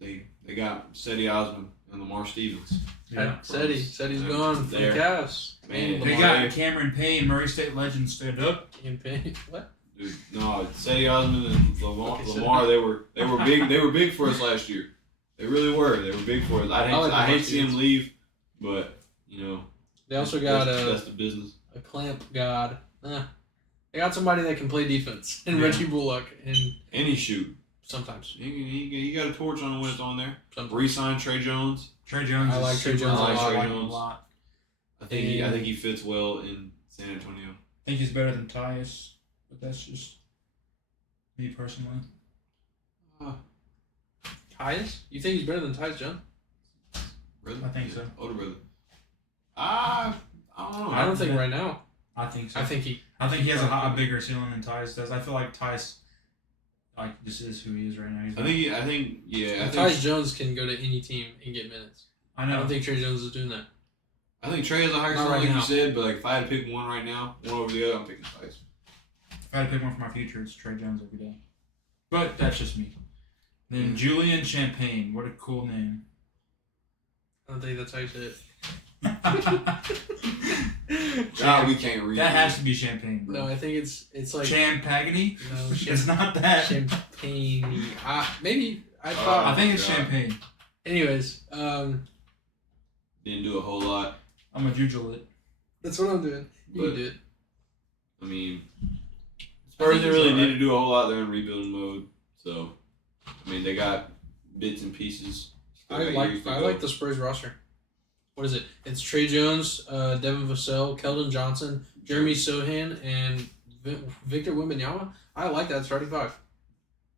They got Cedi Osman and Lamar Stevens. Yeah. Seti's gone for the There. Cavs. Man, They Lamar- got Cameron Payne, Murray State legend, stand up. Campaign. What? Dude, no, Cedi Osman and Lamar, Okay, so- Lamar they were big. They were big for us last year. They really were. They were big for us. I hate seeing him leave, but you know. They also got that's the business. a clamp god. They got somebody that can play defense in Reggie Bullock, and And he shoot. sometimes. He got a torch on when it's on there. Sometimes. Re-signed Trey Jones. Trey Jones. I like is Trey super Jones a hot. lot. I like him Jones. a lot. I think he fits well in San Antonio. I think he's better than Tyus, but that's just me personally. Tyus? You think he's better than Tyus Jones? Brother? I think so. Older brother. I don't know. I don't think right now. I think so. I think he. I think he has a bigger ceiling than Tyus does. I feel like Tyus, like, this is who he is right now. I think Tyus Jones can go to any team and get minutes. I I know. don't think Trey Jones is doing that. I think Trey has a higher Not ceiling, right like now. you said, but like if I had to pick one right now, one over the other, I'm picking Tyus. If I had to pick one for my future, it's Trey Jones every day. But that's just me. Then Julian Champagne. What a cool name. I don't think that's how you say it. God, we can't read. That has to be champagne, bro. No, I think it's like Champagne? No, It's not that. champagne. Maybe I I thought. think it's God. champagne. Anyways, Didn't do a whole lot. I'm gonna jujule it. that's what I'm doing. You But- can do it. I mean, I Spurs think didn't he's really alright. need to do a whole lot. They're in rebuilding mode, so I mean they got bits and pieces. Still I got years to go. like the Spurs roster. What is it? It's Trey Jones, Devin Vassell, Keldon Johnson, Jeremy Sohan, and Victor Wembanyama. I like that starting five.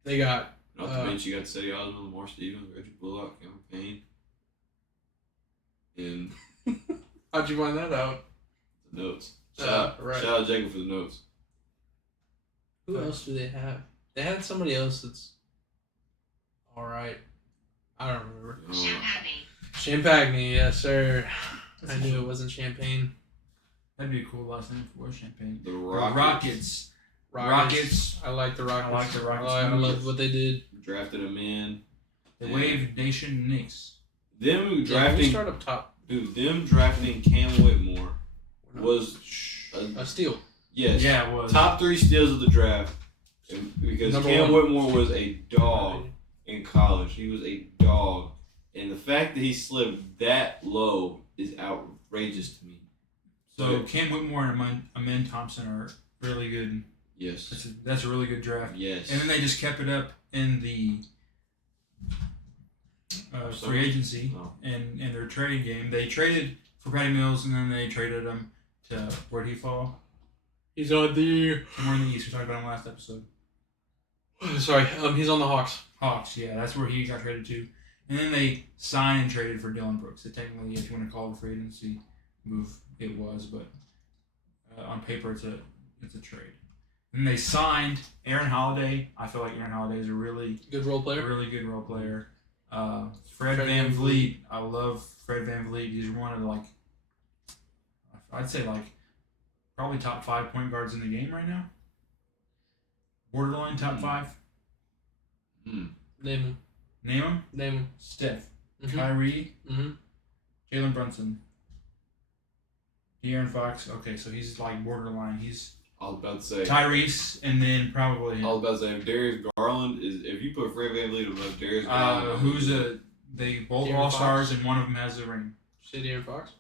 They got Off the bench, you got Cedi Osman, Lamar Stevens, Reggie Bullock, Cameron Payne, and how'd you find that out? the notes. Shout Right. out Jacob for the notes. Who else do they have? They had somebody else that's all right. I don't remember. Champagne, yes sir. I knew it wasn't champagne. That'd be a cool last name for champagne. The Rockets. Rockets. I like the Rockets. I like the Rockets. I love what they did. drafted him in. The Wave Nation Knicks. Them We drafting, start up top. dude. Them drafting Cam Whitmore was A steal. yes, Yeah, it was. top 3 steals of the draft. Because Number Cam one. Whitmore was a dog in college. He was a dog, and the fact that he slipped that low is outrageous to me. So Cam Whitmore and Amen Thompson are really good. Yes, That's a really good draft. yes. And then they just kept it up in the free agency Oh. and their trading game. They traded for Patty Mills, and then they traded him to where'd he fall? He's on the. Somewhere in the East. We talked about him last episode. Sorry, he's on the Hawks. Hawks, yeah, that's where he got traded to. And then they signed and traded for Dylan Brooks. So technically, if you want to call it a free agency move, it was, but on paper, it's a trade. And they signed Aaron Holiday. I feel like Aaron Holiday is a really Good role player. really good role player. Fred Fred Van VanVleet. Vliet. I love Fred Van Vliet. He's one of I'd say probably top 5 point guards in the game right now. Borderline top 5. Name him. Name them: Name him. Steph, Mhm. Kyrie, Mhm. Jalen Brunson, De'Aaron Fox. Okay, so he's borderline. He's I was about to say. Tyrese, and then probably I was about to say if Darius Garland is if you put Fred VanVleet above Darius Garland, they both De'Aaron all stars, Fox? and one of them has a ring. Did you say De'Aaron Fox?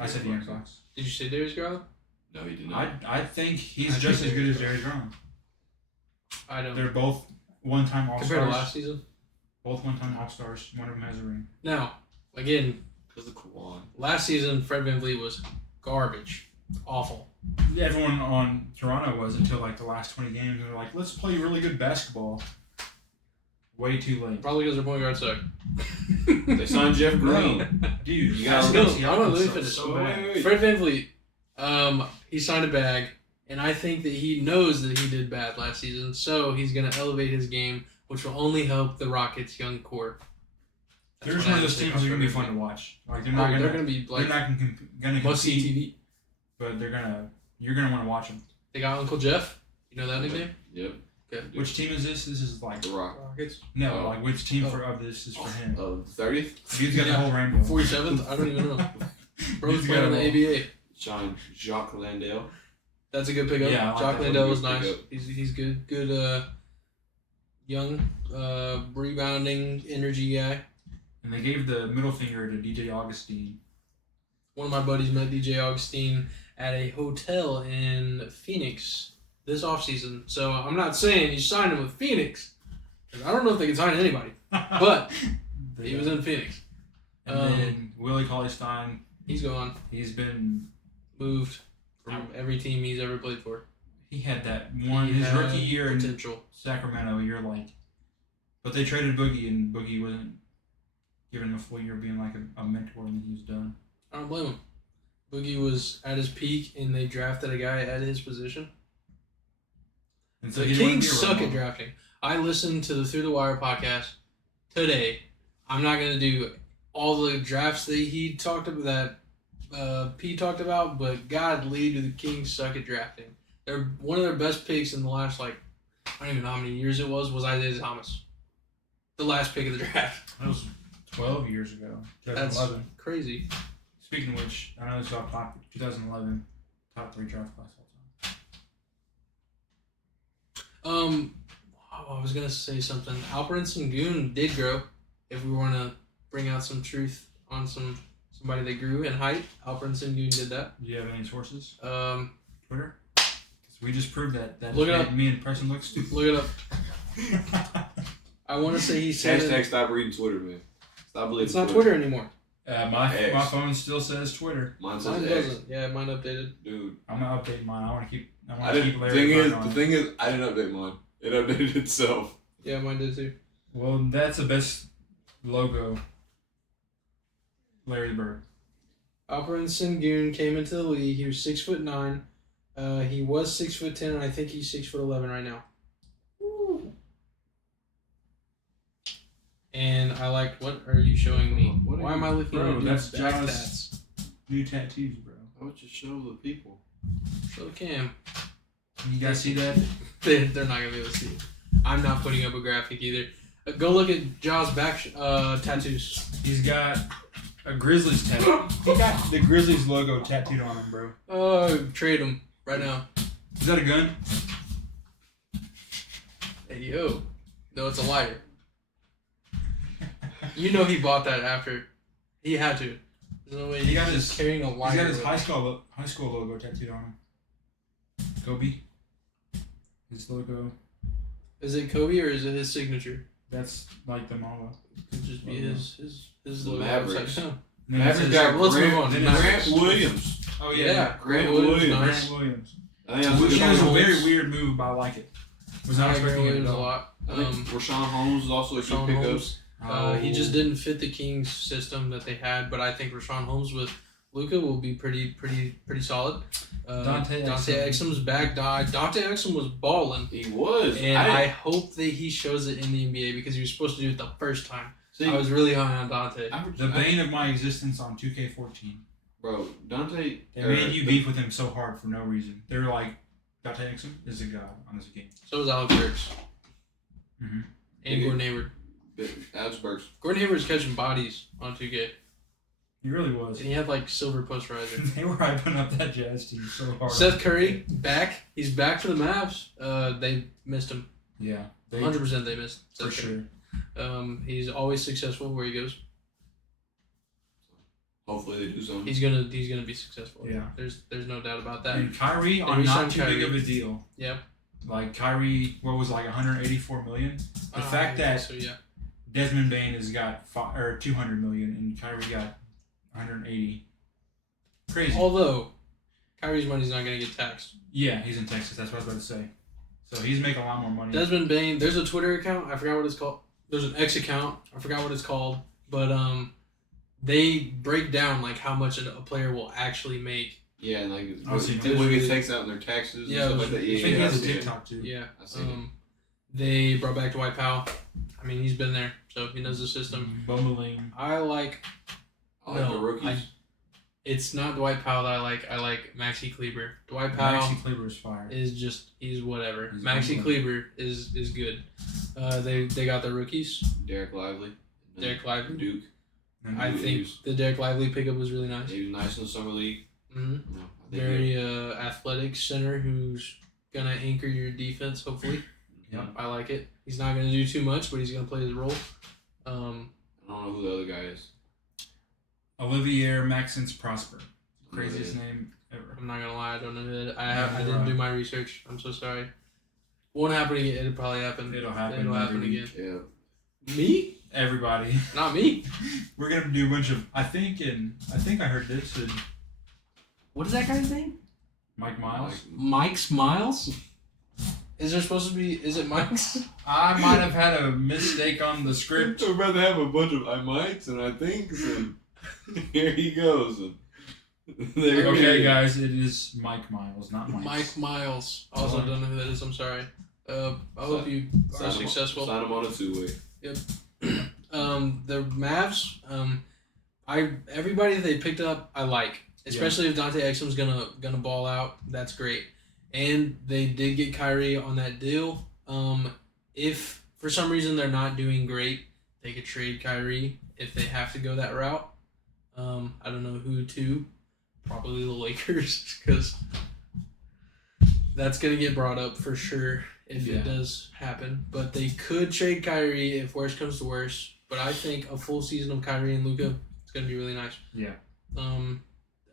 I said De'Aaron Fox. Did you say Darius Garland? No, he did not. I think he's I just think as good as Darius Darius Garland. I don't. They're both one-time Compared to All-Stars. last season. Both one-time All-Stars. One of them has a ring. Now, again, Because of Kawhi. last season Fred VanVleet was garbage, awful. Everyone on Toronto was until the last 20 games. They're like, let's play really good basketball. Way too late. Probably because their point guard sucked. They signed Jeff Green. Dude, You gotta Still, Siakam let me sucks finish. so Wait, bad. wait, wait. Fred VanVleet, he signed a bag, and I think that he knows that he did bad last season, so he's going to elevate his game, which will only help the Rockets' young core. They're just one of those teams that are gonna be fun to watch. They're not They're gonna. going to be They're not gonna must see compete, TV. but you're gonna want to watch them. They got Uncle Jeff. You know that nickname? Yep. Okay. Which team is this? This is The Rock. Rockets. no, Oh. which team Oh. of this is for him? Oh, 30th? Dude's got the Yeah. whole rainbow. 47th? I don't even know. Bro's He's playing in got the a- ABA. Signed Jacques Landale. That's a good pickup. Yeah, I like Jock that. Landale was Good nice. pickup. He's good. Good young rebounding energy guy. And they gave the middle finger to DJ Augustine. One of my buddies met DJ Augustine at a hotel in Phoenix this offseason. So I'm not saying you signed him with Phoenix. 'Cause I don't know if they can sign anybody. But he was in Phoenix. And then Willie Cauley-Stein, He's gone. he's been. Moved from every team he's ever played for. He had that one He his had rookie year in potential. Sacramento. You're but they traded Boogie, and Boogie wasn't given him a full year being a mentor, and then he was done. I don't blame him. Boogie was at his peak, and they drafted a guy at his position. And so The he didn't wanna Kings be a suck role at model. drafting. I listened to the Through the Wire podcast today. I'm not going to do all the drafts that he talked about, that P talked about, but godly, do the Kings suck at drafting. They're one of their best picks in the last, I don't even know how many years it was Isaiah Thomas. The last pick of the draft. That was 12 years ago. That's 2011. crazy. Speaking of which, I know this is off topic. 2011 top 3 draft class all time. I was gonna say something. Alperen Sengun did grow. If we want to bring out some truth on somebody that grew in height, Alperen Sengun did that. Do you have any sources? Twitter. Because we just proved that Look it up. me in person looks stupid. Look it up. I want to say he said. Hashtag stop reading Twitter, man. Stop believing. It's not Twitter anymore. My phone still says Twitter. Mine Mine says X. doesn't. Yeah, mine updated. Dude. I'm gonna update mine. I want to keep. The thing is, I didn't update mine. It updated itself. Yeah, mine did too. Well, that's the best logo. Larry Bird. Alperen Sengun came into the league. He was 6'9". He was 6'10", and I think he's 6'11" right now. Woo. And I like. What are you showing me? Why am I looking Bro, at that's back John's tats? new tattoos, bro. I would just show the people. Show the cam. You guys see that? They're not gonna be able to see it. I'm not putting up a graphic either. Go look at Jaws' back tattoos. He's got a Grizzlies tattoo. He got the Grizzlies logo tattooed on him, bro. Oh, trade him right now. Is that a gun? Hey, yo. No, it's a lighter. You know he bought that after. He had to. There's no way He got he's his- carrying a lighter. He's got his with high school logo tattooed on him. Kobe. His logo. him. Is it Kobe or is it his signature? That's like the motto. Could just be Logo. his The logo. Mavericks. upside down. Mavericks got let's move on. Grant Mavericks. Williams. Oh Yeah, Grant Williams. nice. Grant Williams. I think that's Which Rashawn was a very Holmes. weird move, but I like it. Was I not like Grant expecting it Williams at a all. lot. I think Rashawn Holmes is also a good Rashawn pickup. Holmes. He just didn't fit the Kings system that they had, but I think Rashawn Holmes with Luka will be pretty solid. Dante Exum's back. Dante Exum was balling, He was. and I hope that he shows it in the NBA because he was supposed to do it the first time. see, I was really high on Dante. The bane of my existence on 2K14. Bro, Dante. They made you beef with him so hard for no reason. They were like, Dante Exum is a god on this game. So was Alex Burks. Mm-hmm. And Gordon Hayward. Alex Burks. Gordon Hayward was catching bodies on 2K. He really was. And he had like silver posterizer. They were hyping up that Jazz team so hard. Seth Curry, back. He's back for the Mavs. They missed him. Yeah. 100% they missed Seth For Curry. sure. He's always successful where he goes. Hopefully they do something. He's gonna be successful. Yeah. There's no doubt about that. And Kyrie are re-signed not too big Kyrie. of a deal. Yep. Like Kyrie, what was it, like 184 million? The fact I that think so, yeah. Desmond Bain has got 200 million and Kyrie got 180. Crazy. Although Kyrie's money's not gonna get taxed. Yeah, he's in Texas. That's what I was about to say. So he's making a lot more money. Desmond Bain, there's a Twitter account. I forgot what it's called. There's an X account. I forgot what it's called. But they break down like how much a player will actually make. Yeah, and like I'll see. what gets takes out in their taxes Yeah, and stuff like that. I think he has a TikTok too. Yeah. I see it. They brought back Dwight Powell. I mean, he's been there, so he knows the system. Bumbling. I like. I like the rookies. It's not Dwight Powell that I like. I like Maxi Kleber. Dwight Powell Maxi Kleber is fire. is just he's whatever. He's Maxi bumbling. Kleber is good. They got the rookies. Derek Lively. Derek Lively. Duke. And I He think was- the Derek Lively pickup was really nice. He was nice in the summer league. hmm No, I think Very athletic center who's gonna anchor your defense. Hopefully, Yep. I like it. He's not gonna do too much, but he's gonna play his role. I don't know who the other guy is. Olivier Maxence Prosper. Craziest Yeah. name ever. I'm not gonna lie, I don't know that. Yeah, I didn't do my research. I'm so sorry. Won't happen again. It'll probably happen. It'll happen It'll happen every again. Yeah. Me? Everybody. Not me. We're gonna do a bunch of. I think I heard this. And What is that guy's name? Mike Miles. Mike's Miles? Is there supposed to be? Is it Mike's? I might have had a mistake on the script. I'd rather have a bunch of I mights and I thinks and here he goes. And there Okay, he is. guys, it is Mike Miles, not Mike. Mike Miles. Also, Sorry. don't know who that is. I'm sorry. I hope you are successful. Sign him on a two-way. The Mavs. Everybody that they picked up, I like. Especially if Dante Exum's gonna ball out, that's great. And they did get Kyrie on that deal. If for some reason they're not doing great, they could trade Kyrie if they have to go that route. I don't know who to. Probably the Lakers because that's gonna get brought up for sure if it does happen. But they could trade Kyrie if worse comes to worse. But I think a full season of Kyrie and Luka is gonna be really nice. Yeah.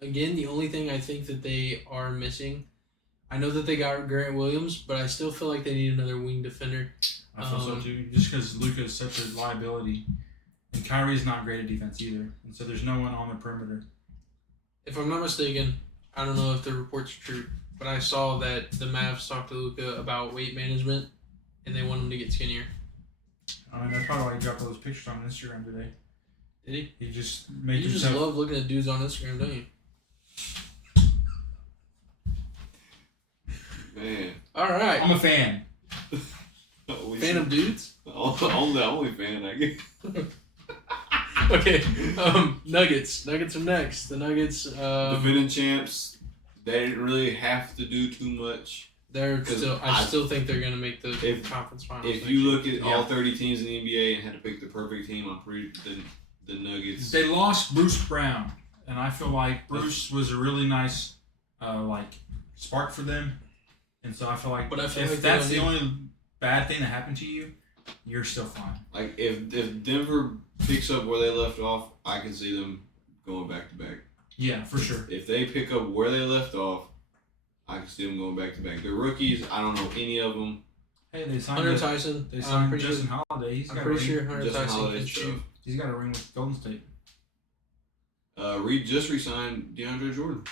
Again, the only thing I think that they are missing, I know that they got Grant Williams, but I still feel like they need another wing defender. I feel so too. Just because Luka is such a liability, and Kyrie's not great at defense either, and so there's no one on the perimeter. If I'm not mistaken, I don't know if the report's true, but I saw that the Mavs talked to Luka about weight management, and they want him to get skinnier. I mean, that's probably why he dropped all those pictures on Instagram today. Did he? He just made You just love looking at dudes on Instagram, don't you? Man. All right. I'm a fan. Fan of dudes? Only fan, I guess. Okay. Nuggets. Nuggets are next. The Nuggets. Defending champs. They didn't really have to do too much. I still think they're gonna make the conference finals. If you look at all 30 teams in the NBA and had to pick the perfect team, I'm pretty the Nuggets. They lost Bruce Brown, and I feel like Bruce was a really nice, spark for them, and so I feel like if that's the only bad thing that happened to you, you're still fine. Like if Denver picks up where they left off, I can see them going back to back. Yeah, for sure. If they pick up where they left off, I can see them going back to back. They're rookies. I don't know any of them. Hey, they signed Hunter Tyson. They signed Justin Holiday. I'm pretty sure Hunter Justin Tyson Holiday can shoot. He's got a ring with Golden State. Reed just re-signed DeAndre Jordan.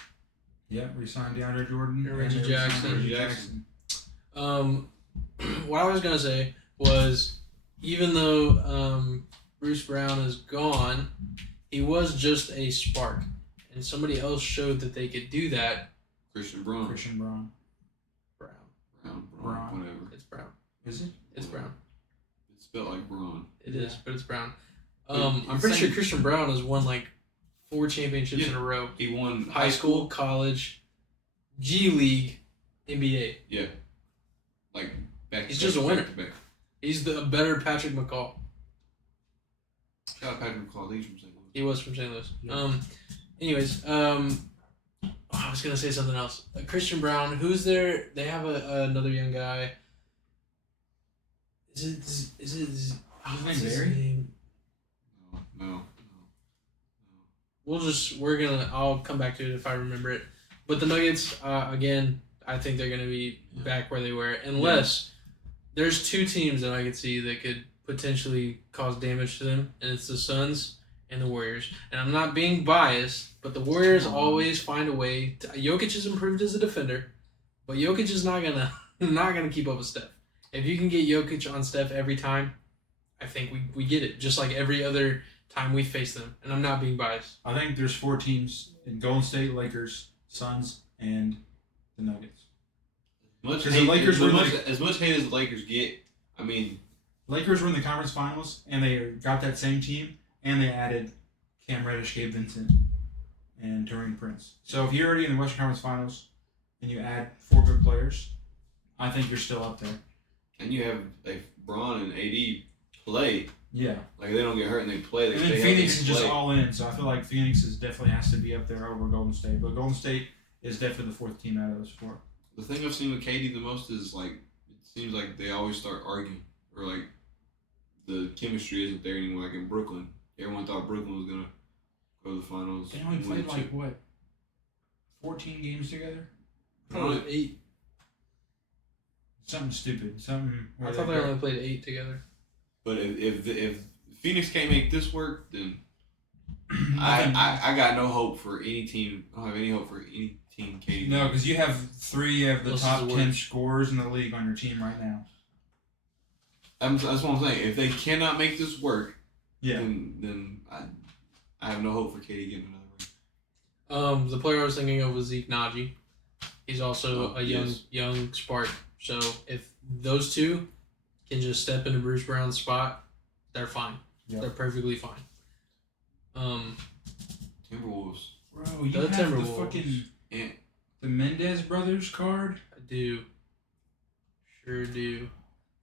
Yeah, re-signed DeAndre Jordan And Reggie Jackson. Reggie Jackson. What I was gonna say was, even though Bruce Brown is gone, he was just a spark, and somebody else showed that they could do that. Christian Braun. Brown. Whatever. It's Brown. Is it? It's Brown. It's spelled like Braun. It is, but it's Brown. But I'm pretty sure Christian Brown has won like 4 championships in a row. He won High school, college, G League, NBA. Yeah. Like back. He's just a winner. Back. He's a better Patrick McCall. Shout out Patrick McCall. He's from St. Louis. He was from St. Louis. Yeah. Anyways, I was gonna say something else. Christian Brown. Who's there? They have another young guy. Is it? His What's name Barry? No. I'll come back to it if I remember it. But the Nuggets, again, I think they're gonna be back where they were, unless there's 2 teams that I could see that could potentially cause damage to them, and it's the Suns and the Warriors. And I'm not being biased, but the Warriors always find a way. Jokic has improved as a defender, but Jokic is not gonna keep up with Steph. If you can get Jokic on Steph every time, I think we get it. Just like every other time we face them, and I'm not being biased. I think there's 4 teams in Golden State, Lakers, Suns, and the Nuggets. As much hate as the Lakers get, I mean, Lakers were in the conference finals, and they got that same team, and they added Cam Reddish, Gabe Vincent, and Taurean Prince. So if you're already in the Western Conference Finals, and you add 4 good players, I think you're still up there. And you have Braun and AD play. Yeah. Like they don't get hurt and they play. And then Phoenix is just all in, so I feel like Phoenix definitely has to be up there over Golden State. But Golden State is definitely the 4th team out of those 4. The thing I've seen with KD the most is like it seems like they always start arguing or like the chemistry isn't there anymore. Like in Brooklyn, everyone thought Brooklyn was gonna go to the finals. They only played like what, 14 games together? Probably 8. Something stupid. Something. I thought they only played 8 together. But if Phoenix can't make this work, then I got no hope for any team. I don't have any hope for any team. KD. No, because you have 3 of the top 10 scorers in the league on your team right now. That's what I'm saying. If they cannot make this work, yeah, then I have no hope for KD getting another ring. The player I was thinking of was Zeke Naji. He's also a young spark. So if those 2 can just step into Bruce Brown's spot, they're fine. Yep. They're perfectly fine. Timberwolves. Bro, you have the fucking the Mendez brothers card? I do. Sure do.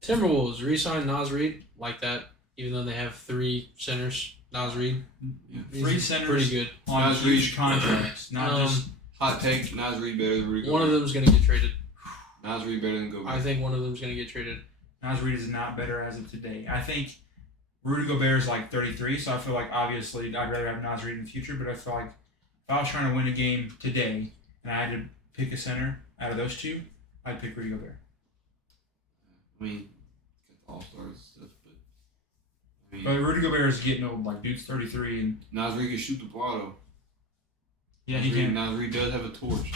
Timberwolves re-signed Nas Reed. Like that. even though they have 3 centers. Nas Reed, Yeah. he's 3 centers pretty good. on Nas huge Reed. contracts, not just. Hot take, Nas Reed better than Rudy One of Gobert. them's gonna get traded. Nas Reed better than Gobert. I think one of them's gonna get traded. Nas Reed is not better as of today. I think Rudy Gobert is like 33, so I feel like obviously I'd rather have Nas Reed in the future, but I feel like if I was trying to win a game today and I had to pick a center out of those two, I'd pick Rudy Gobert. I mean, got the All-Stars and stuff, but I mean, But Rudy Gobert is getting old. Like, dude's 33, and Nas Reed can shoot the ball though. yeah, Nas he Reed, can. Nas Reed does have a torch.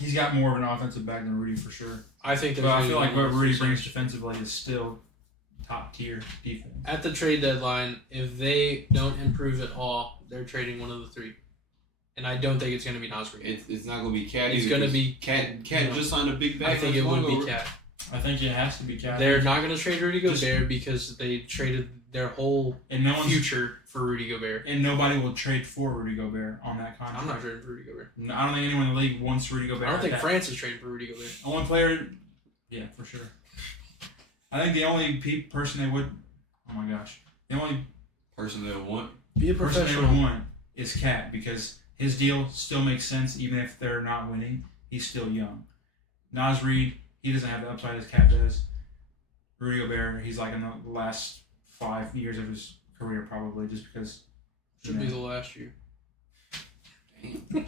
He's got more of an offensive back than Rudy for sure. I think. But I feel like what Rudy brings centers. defensively is still top tier defense. At the trade deadline, if they don't improve at all, they're trading one of the 3. And I don't think it's going to be Nas Reed. It's not gonna be Cat. It's either, going to 'cause be Cat no. just signed a big bag. I think it would be Cat. I think it has to be Cat. They're not going to trade Rudy Gobert because they traded their whole and no one's future for Rudy Gobert. and nobody will trade for Rudy Gobert on that contract. I'm not trading for Rudy Gobert. I don't think anyone in the league wants Rudy Gobert. I don't at think that. France is trading for Rudy Gobert. Only player, yeah, for sure. I think the only person they would, oh my gosh, the only Person they want. Be a person they would professional. want is Cat because his deal still makes sense even if they're not winning. He's still young. Nas Reed, he doesn't have the upside as Cat does. Rudy Gobert, he's like in the last 5 years of his career probably just because. Should be the last year. Damn.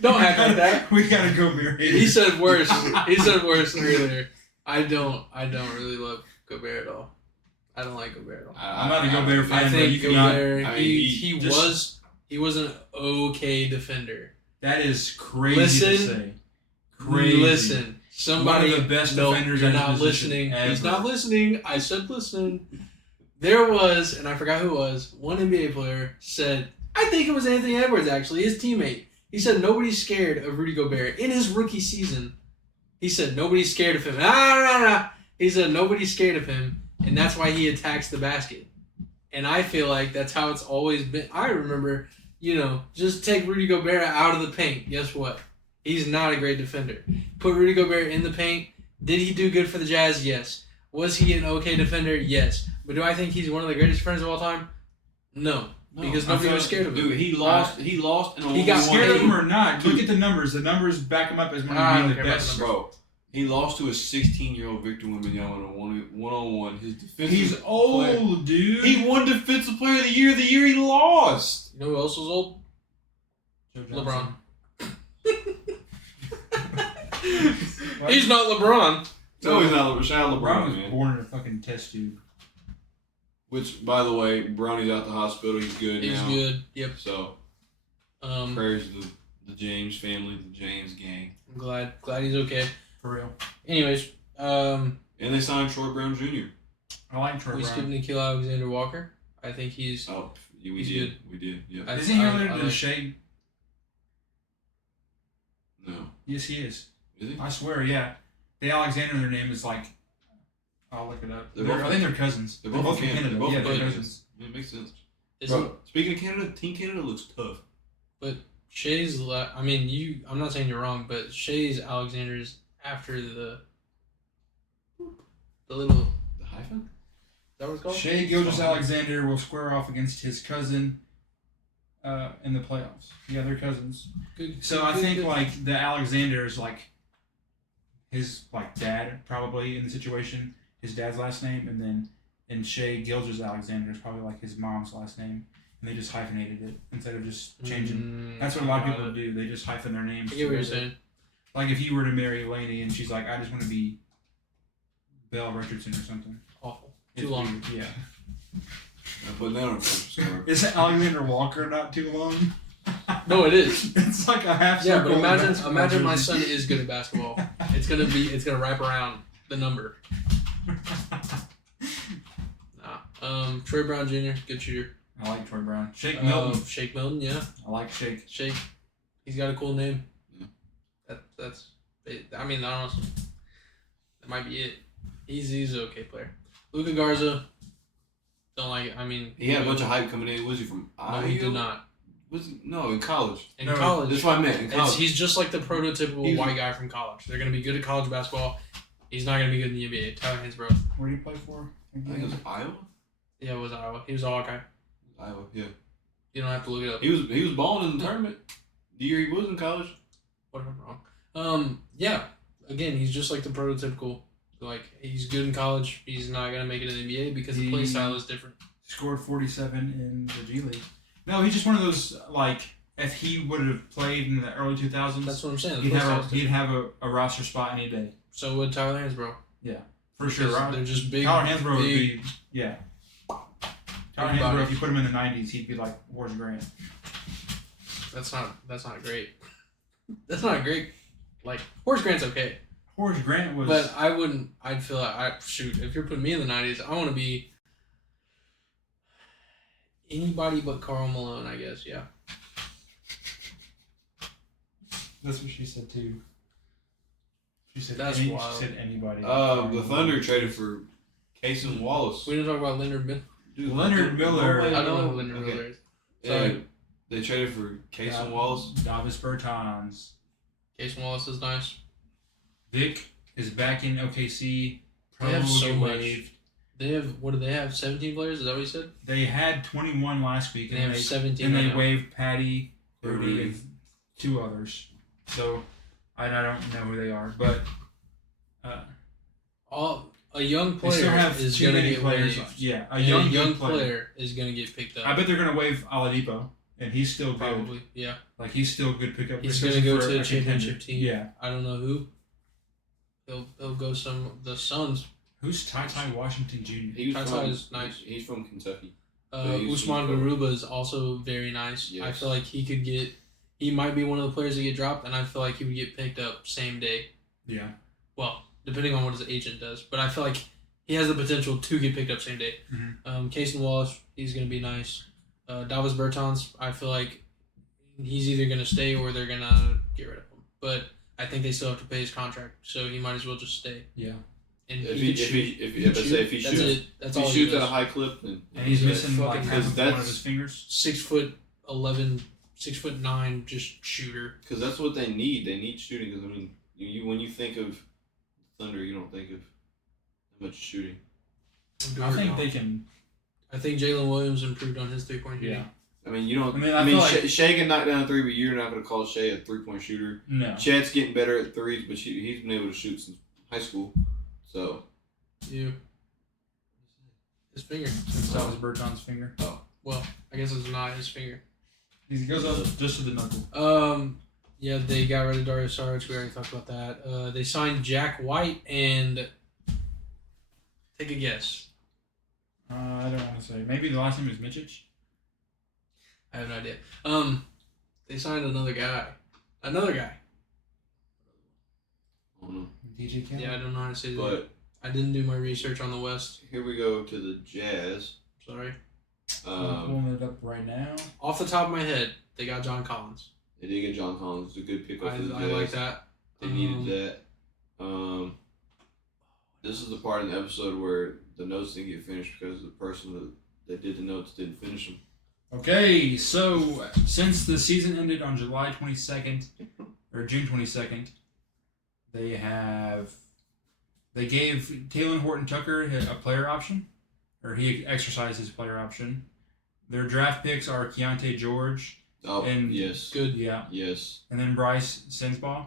don't act like that. We gotta go Gobert. He said worse. He said worse earlier. I don't really love Gobert at all. I don't like Gobert at all. I'm not a Gobert fan, I but you think cannot. Gobert. I mean, He was an okay defender. That is crazy to Listen. say. Crazy. Listen, somebody. One of the best no, defenders you're in his not position listening. ever. He's not listening. I said listen. There was, and I forgot who it was. One NBA player said, I think it was Anthony Edwards actually, his teammate. He said nobody's scared of Rudy Gobert in his rookie season. He said nobody's scared of him. He said nobody's scared of him, and that's why he attacks the basket. And I feel like that's how it's always been. I remember, just take Rudy Gobert out of the paint. Guess what? He's not a great defender. Put Rudy Gobert in the paint. Did he do good for the Jazz? Yes. Was he an okay defender? Yes. But do I think he's one of the greatest defenders of all time? No. Because nobody was scared of him. Dude, he lost in a He one-on-one got Scared of game. him or not? Look Dude. at the numbers. The numbers back him up as one I of don't the care about best. the Bro, he lost to a 16-year-old Victor Wembanyama in a one-on-one. His defensive He's old, player. dude. He won Defensive Player of the Year he lost. You know who else was old? Joe LeBron. What? He's not LeBron. No, he's not. Shout out LeBron LeBron, was man. born in a fucking test tube. Which, by the way, Brownie's out the hospital. He's good He's now. good. Yep. So, I'm prayers to the James family, the James gang. glad he's okay. For real. Anyways, And they signed Troy Brown Jr. I like Troy we Brown. skipped Nikhil Alexander Walker. I think he's. Oh, we He's did. good. We did. Yeah. I- Isn't he I- related I to the like- Shade? No. Yes, he is. Is he? I swear, yeah. The Alexander, their name is like. I'll look it up. They're I both- think they're cousins. They're both from Canada. They're both Yeah, from they're Canada. cousins. It makes sense. Isn't, Bro, speaking of Canada, Team Canada looks tough. But Shay's. I mean, I'm not saying you're wrong, but Shay's Alexander is after the little. The hyphen? Is that what it's called? Shea Gilgeous-Alexander will square off against his cousin in the playoffs. Yeah, they're cousins. Good. So I good, think good. like the Alexander is like his like dad probably in the situation, his dad's last name, and Shea Gilgeous-Alexander is probably like his mom's last name, and they just hyphenated it instead of just changing. That's what a lot of people do. They just hyphen their names. I get what you're together. saying. Like if you were to marry Lainey and she's like, I just want to be Belle Richardson or something. Awful. It's Too long. weird, Yeah. I'm putting that on score. Is Alexander Walker not too long? No, it is. It's like a half Yeah, circle. but in basketball imagine my jersey. son is good at basketball. It's gonna wrap around the number. Nah. Troy Brown Jr. Good shooter. I like Troy Brown. Shake Milton. Shake Milton, yeah. I like Shake. Shake. He's got a cool name. Yeah. That's. I mean, honestly, that might be it. He's an okay player. Luka Garza. Don't like it. I mean, He had a bunch of hype coming in. Was he from No, Iowa? he did not. No, in college. In No, college, That's what I meant. In college. he's just like the prototypical He was- white guy from college. They're gonna be good at college basketball. He's not gonna be good in the NBA. Tyler Hansbrough. Where do you play for? I think it was Iowa. Yeah, it was Iowa. He was a Hawkeye. Iowa, yeah. You don't have to look it up. He was balling in the tournament. The year he was in college. What if I'm wrong? Yeah. Again, he's just like the prototypical. Like, he's good in college. He's not gonna make it in the NBA because the play style is different. Scored 47 in the G League. No, he's just one of those, like, if he would have played in the early 2000s, That's what I'm saying. he'd have a roster spot any day. So would Tyler Hansbrough. Yeah, for sure. Right? They're just big. Tyler Hansbrough would big, be, yeah. Tyler Hansbrough, if you put him in the 90s, he'd be like Horace Grant. That's not great. That's not great. Like, Horace Grant's okay. Horace Grant was... But I wouldn't... I'd feel like... Shoot, if you're putting me in the 90s, I want to be... anybody but Karl Malone, I guess, yeah. That's what she said, too. She said, That's wild. She said anybody. The Thunder traded for Cason Wallace. We didn't talk about Leonard Miller. Leonard Miller. I don't know who Leonard Miller is. Sorry. They traded for Cason Wallace. Davis Bertans. Cason Wallace is nice. Vic is back in OKC. They have so much. Waived. They have, what do they have, 17 players? Is that what you said? They had 21 last week. And they have 17 And right they now. waived Patty, Rudy, Rudy. and 2 others. So, I don't know who they are. But A young they still player have is too going to many get players. waived. Yeah, a And young, a young good player. player is going to get picked up. I bet they're going to waive Oladipo. And he's still good. Probably, yeah. Like, he's still a good pickup. He's going to especially go for to a contender. championship team. Yeah. I don't know who. He'll go the Suns. Who's Ty Washington Jr.? He was Tata from, is nice. He's from Kentucky. he's Usman from- Garuba is also very nice. Yes. I feel like he might be one of the players that get dropped, and I feel like he would get picked up same day. Yeah. Well, depending on what his agent does. But I feel like he has the potential to get picked up same day. Mm-hmm. Cason Wallace, he's going to be nice. Davis Bertans, I feel like he's either going to stay or they're going to get rid of him. But I think they still have to pay his contract, so he might as well just stay. Yeah. And If he he That's shoots, it. That's all if he he shoots at a does. high clip, then And he's missing like fucking- half of one of that's- his fingers. 6'11", 6'9", just shooter. because that's what they need. They need shooting. Because I mean, you when you think of Thunder, you don't think of much shooting. I think they can. I think Jalen Williams improved on his 3-point shooting. Yeah. I mean, you don't. I mean, I I mean, feel like- Shea can knock down a 3, but you're not going to call Shea a 3-point shooter. No. Chet's getting better at threes, but he's been able to shoot since high school. So You. His finger. That was Berton's finger. Well, I guess it's not his finger. He goes up just to the knuckle. Yeah, they got rid of Dario Saric. We already talked about that. They signed Jack White and take a guess. I don't want to say. Maybe the last name is Mičić. I have no idea. They signed another guy. Another guy. I don't know. DJ Khaled. Yeah, I don't know how to say that. But I didn't do my research on the West. here we go to the Jazz. Sorry. I'm pulling it up right now. Off the top of my head, they got John Collins. They did get John Collins. It's a good pickup I for the Jazz. like that. They needed that. This is the part in the episode where the notes didn't get finished because the person that did the notes didn't finish them. Okay, so since the season ended on July 22nd or June 22nd, they gave Taylor Horton Tucker a player option, or he exercised his player option. Their draft picks are Keontae George. Oh, And yes. Good. Yeah. Yes. And then Bryce Sensbaugh.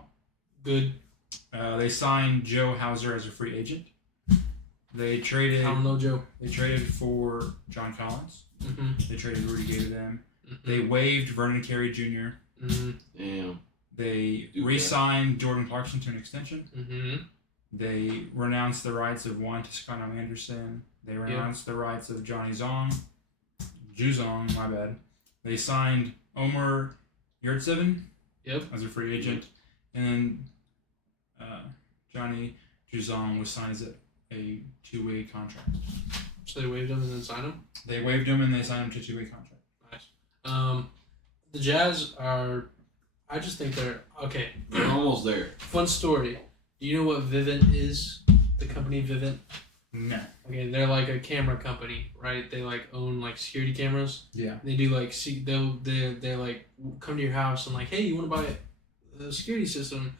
Good. They signed Joe Hauser as a free agent. They traded. I don't know, Joe. They traded for John Collins. Mm-hmm. They traded Rudy Gay to them. Mm-hmm. They waived Vernon Carey Jr. Mm-hmm. Damn. They Do that. re-signed Jordan Clarkson to an extension. Mm-hmm. They renounced the rights of Juan Toscano Anderson. They renounced the rights of Johnny Juzong, my bad. They signed Omer Yurtseven as a free agent. And then Johnny Juzong was signed as a two-way contract. So they waived him and then signed him? They waived him and they signed him to a two-way contract. Nice. The Jazz are... I just think they're... Okay. They're almost there. Fun story. Do you know what Vivint is? The company Vivint? No. Okay, they're like a camera company, right? They like own like security cameras. Yeah. They do like they're like come to your house and like, hey, you want to buy a security system?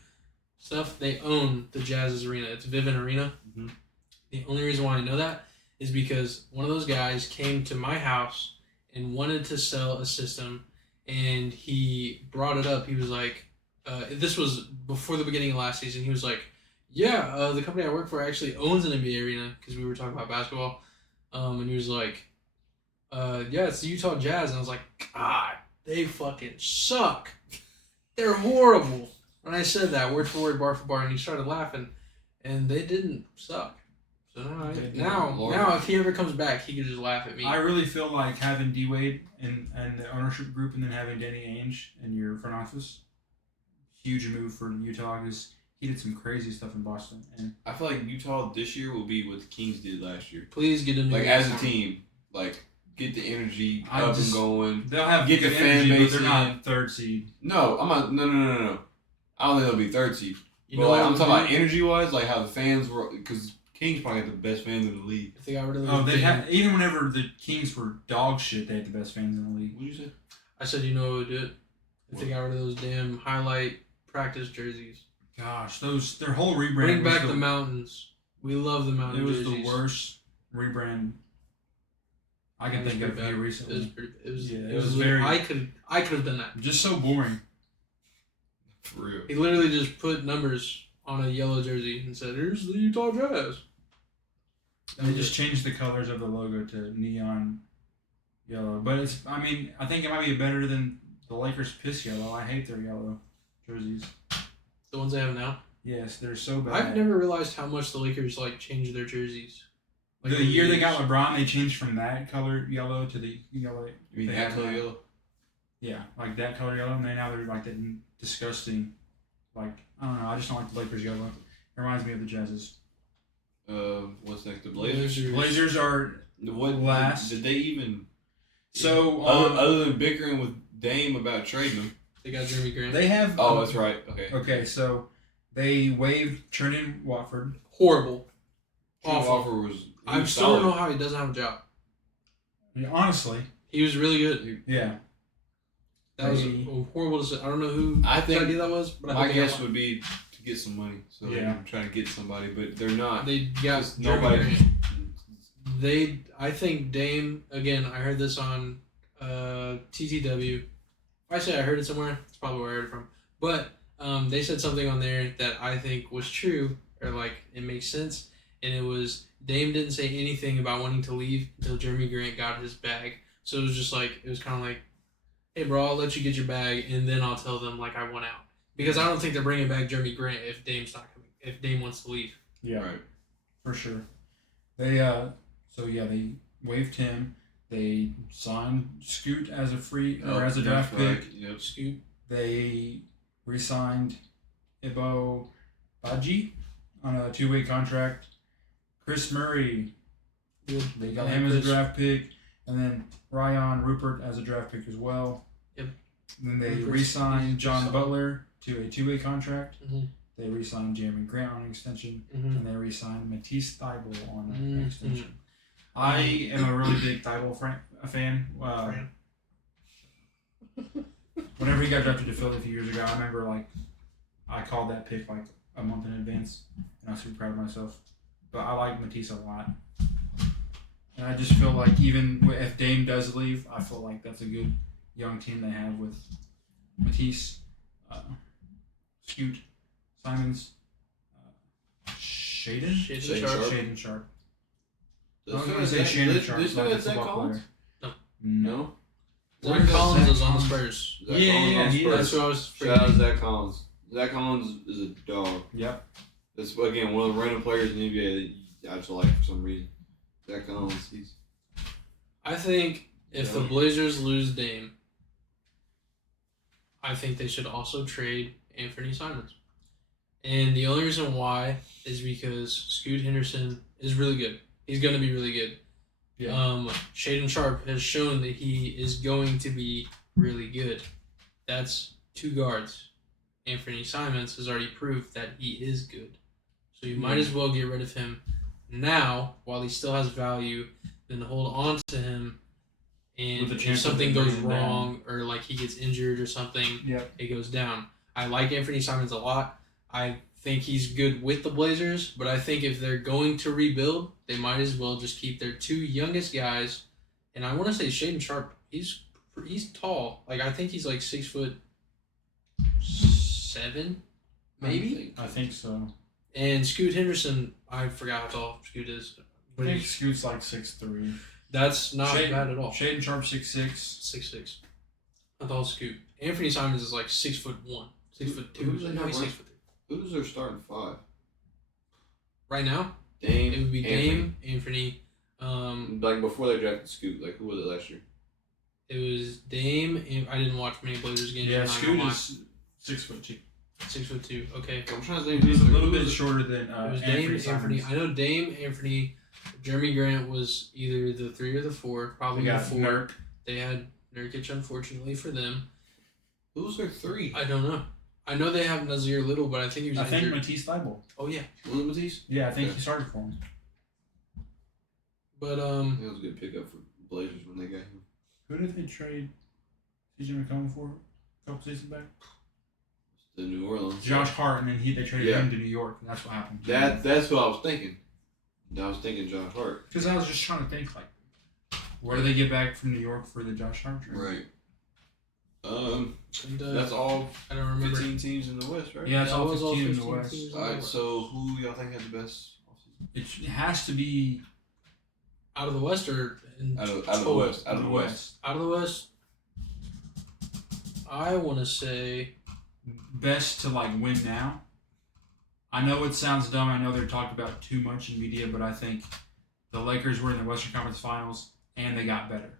stuff, they own the Jazz's arena. It's Vivint Arena. Mhm. The only reason why I know that is because one of those guys came to my house and wanted to sell a system, and he brought it up. He was like, this was before the beginning of last season. He was like, yeah, the company I work for actually owns an NBA arena, because we were talking about basketball. And he was like, yeah, it's the Utah Jazz. And I was like, God, they fucking suck. They're horrible. When I said that, word for word, bar for bar, and he started laughing, and they didn't suck. So now, if he ever comes back, he could just laugh at me. I really feel like having D Wade and the ownership group, and then having Danny Ainge in your front office, huge move for Utah, because he did some crazy stuff in Boston. And I feel like Utah this year will be what the Kings did last year. Please get a new like as a team, like get the energy up and going. They'll have get the fan energy, base. But they're not third seed. No, I'm not. No. I don't think they'll be third seed. You But know like, what I'm would talking be- about energy wise, like how the fans were, because Kings probably had the best fans in the league. If they got rid of Oh, those they damn- had, even whenever the Kings were dog shit, they had the best fans in the league. What did you say? I said, you know what would do it? If they got rid of those damn highlight practice jerseys. Gosh, their whole rebrand. Bring was back the mountains. We love the mountain It was jerseys. the worst rebrand I can It was think of pretty here bad. recently. It it was was very. very- I could have done that. Just so boring. For real. He literally just put numbers on a yellow jersey and said, "Here's the Utah Jazz." They just changed the colors of the logo to neon yellow. But I think it might be better than the Lakers piss yellow. I hate their yellow jerseys. The ones they have now. Yes, they're so bad. I've never realized how much the Lakers changed their jerseys. The year they got LeBron, they changed from that color yellow to the yellow. You mean they that have color now. yellow? Yeah, like that color yellow. And now they're like that disgusting. Like, I don't know. I just don't like the Lakers yellow. It reminds me of the Jazz's. What's next? The Blazers. Blazers are What last. Did they even? So Other than bickering with Dame about trading them. They got Jeremy Grant. they have. Oh, that's right. Okay. Okay, so they waived Trendon Watford. Horrible. True Awful. offer was. I still don't know how he doesn't have a job. I mean, honestly, He was really good. yeah. That was They- horrible to say. I don't know who I think idea that was, but I My think guess would be to get some money. So Yeah. they're trying to get somebody, but they're not. they got Just Jeremy nobody. Grant. I think Dame, again, I heard this on TTW. If I say I heard it somewhere, it's probably where I heard it from. But they said something on there that I think was true, or it makes sense. And it was Dame didn't say anything about wanting to leave until Jeremy Grant got his bag. So it was just it was kind of like, hey, bro, I'll let you get your bag, and then I'll tell them I want out. Because I don't think they're bringing back Jeremy Grant if Dame's not coming. If Dame wants to leave. Yeah, Right. for sure. They they waived him. They signed Scoot as a free or as a that's draft right. pick. Yep. Scoot. They re-signed Ibo Baji on a 2-way contract. Chris Murray, Good. they got I like him as a Chris. draft pick, and then Ryan Rupert as a draft pick as well. Yep. And then they Rupert's- re-signed he's John solid. Butler to a 2-way contract. Mhm. They re-signed Jeremy Grant on an extension, Mhm. and they re-signed Matisse Thybulle on an Mhm. extension. I am a really big Thybulle fan. Whenever he got drafted to Philly a few years ago, I remember I called that pick a month in advance, and I was super proud of myself. But I like Matisse a lot, and I just feel like even if Dame does leave, I feel like that's a good young team they have with Matisse, Scoot, Simons, Shaden Shaden Sharp. Shaden Sharp. I They was still going to say got Shannon Zach- Sharp. They still like got a Zach football Collins? player. No. No. Zach Where's Collins Zach is on the Collins? Spurs. Zach Yeah, Collins yeah, on he Spurs. That's who I was Shout out to freaking. Zach Collins. Zach Collins is a dog. Yep. That's again one of the random players in the NBA that I just like for some reason. Zach Collins, he's I think if the Yeah. Blazers lose Dame, I think they should also trade Anthony Simons. And the only reason why is because Scoot Henderson is really good. He's going to be really good. Yeah. Shaden Sharp has shown that he is going to be really good. That's 2 guards. Anthony Simons has already proved that he is good. So you might as well get rid of him now while he still has value than hold on to him. And With the if chance of something him goes bringing him down. wrong or he gets injured or something, Yep. it goes down. I like Anthony Simons a lot. I think he's good with the Blazers, but I think if they're going to rebuild, they might as well just keep their 2 youngest guys. And I want to say Shaedon Sharp, he's tall. Like, I think he's like 6'7", maybe. I think so. And Scoot Henderson, I forgot how tall Scoot is. I think Scoot's like 6'3". That's not bad at all. Shaedon Sharp 6'6". 6'6". I thought Scoot. Anthony Simons is like 6'1", 6'2". No, he's 6'3". Who's their starting 5? Right now, Dame. it would be Dame, Anthony. Like before they drafted Scoot, like who was it last year? It was Dame. And I didn't watch many Blazers games. Yeah, Scoot is 6'2". 6'2". Okay. I'm trying to think. He's a little bit shorter than It was Anthony. Dame, Anthony. I know Dame, Anthony. Jeremy Grant was either the 3 or the 4. Probably the 4. Nurk. They had Nurkic, unfortunately for them. Who was their 3? I don't know. I know they have Nazir Little, but I think he was injured. Matisse Thybulle. Oh yeah. Was it Matisse? Yeah, I think he started for him. But That was a good pickup for Blazers when they got him. Who did they trade CJ McCollum for a couple seasons back? The New Orleans. Josh Hart, and then they traded him to New York, and that's what happened. That's what I was thinking. I was thinking Josh Hart. Because I was just trying to think, like, where do they get back from New York for the Josh Hart trade? Right. and, That's all I don't remember. 15 teams in the West, right? Yeah, it's That all was 15 in the 15 West. teams. Alright, so who y'all think had the best offseason? It has to be Out of the West or Out of the West. Out of the West. Out of the West, I want to say best to, like, win now. I know it sounds dumb. I know they're talked about too much in media, but I think the Lakers were in the Western Conference Finals, and they got better.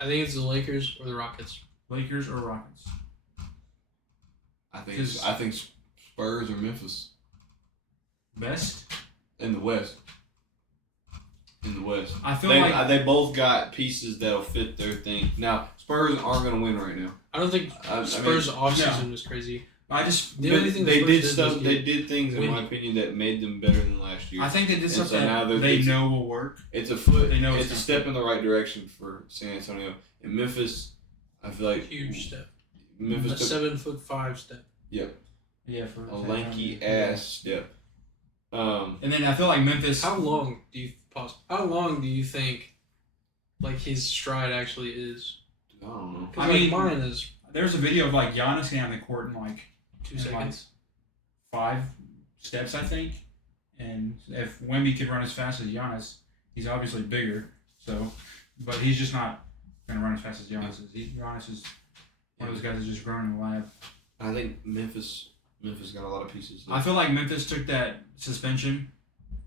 I think it's the Lakers or the Rockets. Lakers or Rockets? I think Spurs or Memphis Best? in the West. In the West, I feel they both got pieces that'll fit their thing. Now Spurs aren't going to win right now. I don't think Spurs offseason was crazy. I just The only thing they Spurs did did stuff. was They get did things, in winning. my opinion, that made them better than last year. I think they did stuff so now that they know will work. It's a foot. They know it's it's a step in the right direction for San Antonio. And Memphis, I feel like Huge step. Memphis A took 7'5" step. Yeah, for a lanky ass step. And then I feel like Memphis. How long do you think like his stride actually is? I don't know. 'Cause, I mean, mine is There's a video of like Giannis getting on the court in like 2 seconds. 5 steps, I think. And if Wemby could run as fast as Giannis, he's obviously bigger. So, but he's just not gonna run as fast as Giannis is. Giannis is one of those guys that's just growing in the lab. I think Memphis got a lot of pieces. I feel like Memphis took that suspension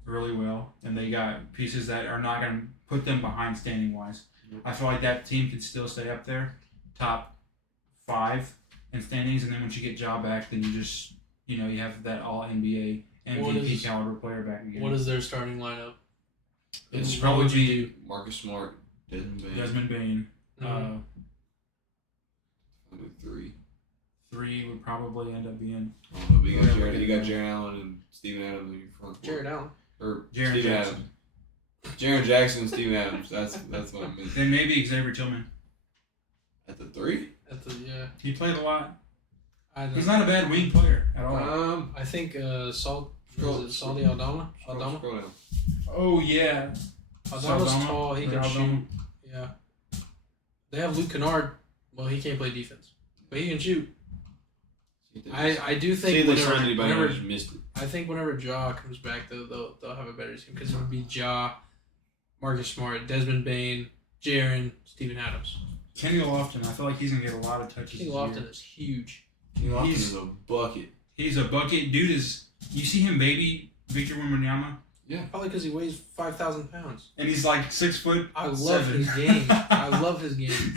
really well, and they got pieces that are not going to put them behind standing wise. I feel like that team could still stay up there, top 5 in standings, and then once you get Ja back, then you have that all NBA MVP caliber player back again. What is their starting lineup? It's What probably would you be do? Marcus Smart, Desmond Bane. Mhm. 3. 3 would probably end up being I don't know, but you got Jaren Allen and Steven Adams in your front court. Jared Allen. Or Jaren Steven Jackson. Adams. Jaren Jackson and Steven Adams. That's what I meant. Then maybe Xavier Tillman. At the 3? He played a lot. I He's not a bad wing player at all. I think Saudi Aldama. Scroll down. Oh yeah. Aldama's Aldama? tall. He can Aldama? shoot. Yeah. They have Luke Kennard. Well, he can't play defense, but he can shoot. I do think whenever just missed it. I think whenever Ja comes back, they'll have a better team because it would be Ja, Marcus Smart, Desmond Bane, Jaren, Steven Adams. Kenny Lofton, I feel like he's gonna get a lot of touches. Kenny Lofton is huge. Kenny Lofton is a bucket. He's a bucket. Dude is. You see him baby Victor Wembanyama? Yeah. Probably because he weighs 5,000 pounds. And he's like 6 foot. I love 7. his game. I love his game.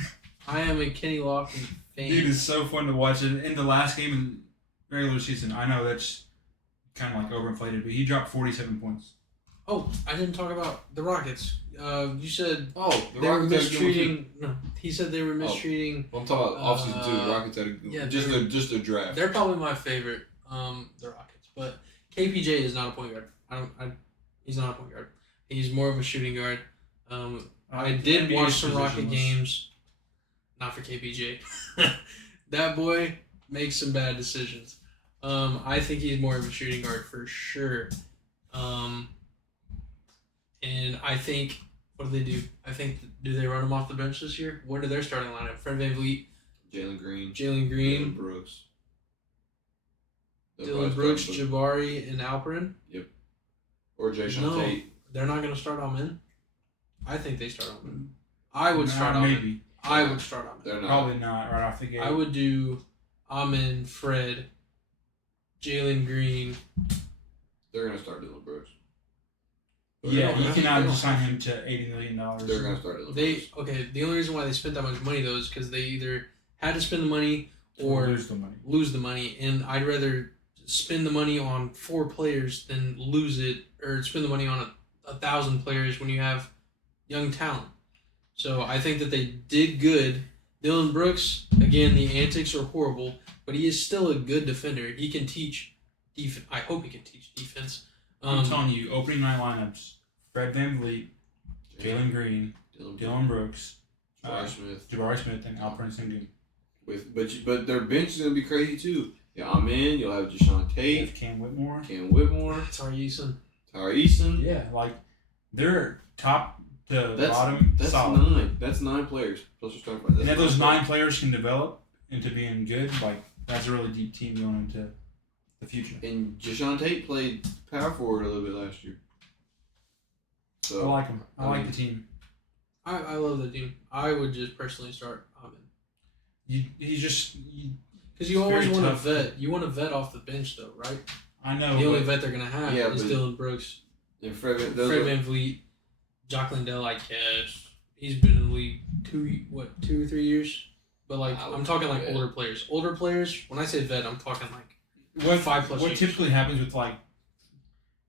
I am a Kenny Lofton fan. Dude is so fun to watch. And in the last game in regular season, I know that's kind of like overinflated, but he dropped 47 points. Oh, I didn't talk about the Rockets. You said the they were Rockets mistreating. No, he said they were mistreating. Well, I'm talking about offseason too. The Rockets had a good just a draft. They're probably my favorite. The Rockets, but KPJ is not a point guard. He's not a point guard. He's more of a shooting guard. I did watch some Rocket games. Not for KPJ. That boy makes some bad decisions. I think he's more of a shooting guard for sure. And I think, what do they do? I think, do they run him off the bench this year? What are their starting lineup? Fred VanVleet, Jalen Green, Jalen Green, Brooks, Dylan Brooks, Jabari, and Alperin. Yep. Or Jason No, Tate. they're not going to start Amen. I think they start Amen. I would start maybe. Amen. I would start Amen. They're not. Probably not right off the gate. I would do Amen, Fred, Jalen Green. They're gonna start Dylan Brooks. Yeah, you they cannot don't just sign have him to $80 million. They're gonna start Dylan They Brooks. okay. The only reason why they spent that much money though is because they either had to spend the money or lose the money. and I'd rather spend the money on 4 players than lose it or spend the money on 1,000 players when you have young talent. So I think that they did good. Dylan Brooks, again, the antics are horrible, but he is still a good defender. He can teach defense. I hope he can teach defense. I'm telling you, opening night lineups: Fred VanVleet, Jalen Green, Dylan Brooks, Jabari Smith, and Alperin Sengun. But their bench is gonna be crazy too. Yeah, I'm in. You'll have Deshaun Tate, Cam Whitmore, Tari Eason. Tari Eason. Yeah, like they're top to That's bottom. That's solid. 9. That's 9 players. Plus your starting five. And if those 9 players can develop into being good, like that's a really deep team going into the future. And Deshaun Tate played power forward a little bit last year. So I like him. I like the team. I love the team. I would just personally start Amen. Because you always want to vet. You want to vet off the bench though, right? I know. The only vet they're gonna have is but- Dylan Brooks, and Fred VanVleet, Jock Landale. I guess he's been in the league 2 or 3 years. But like I'm talking like older players. Older players. When I say vet, I'm talking like 5+ What years. typically happens with like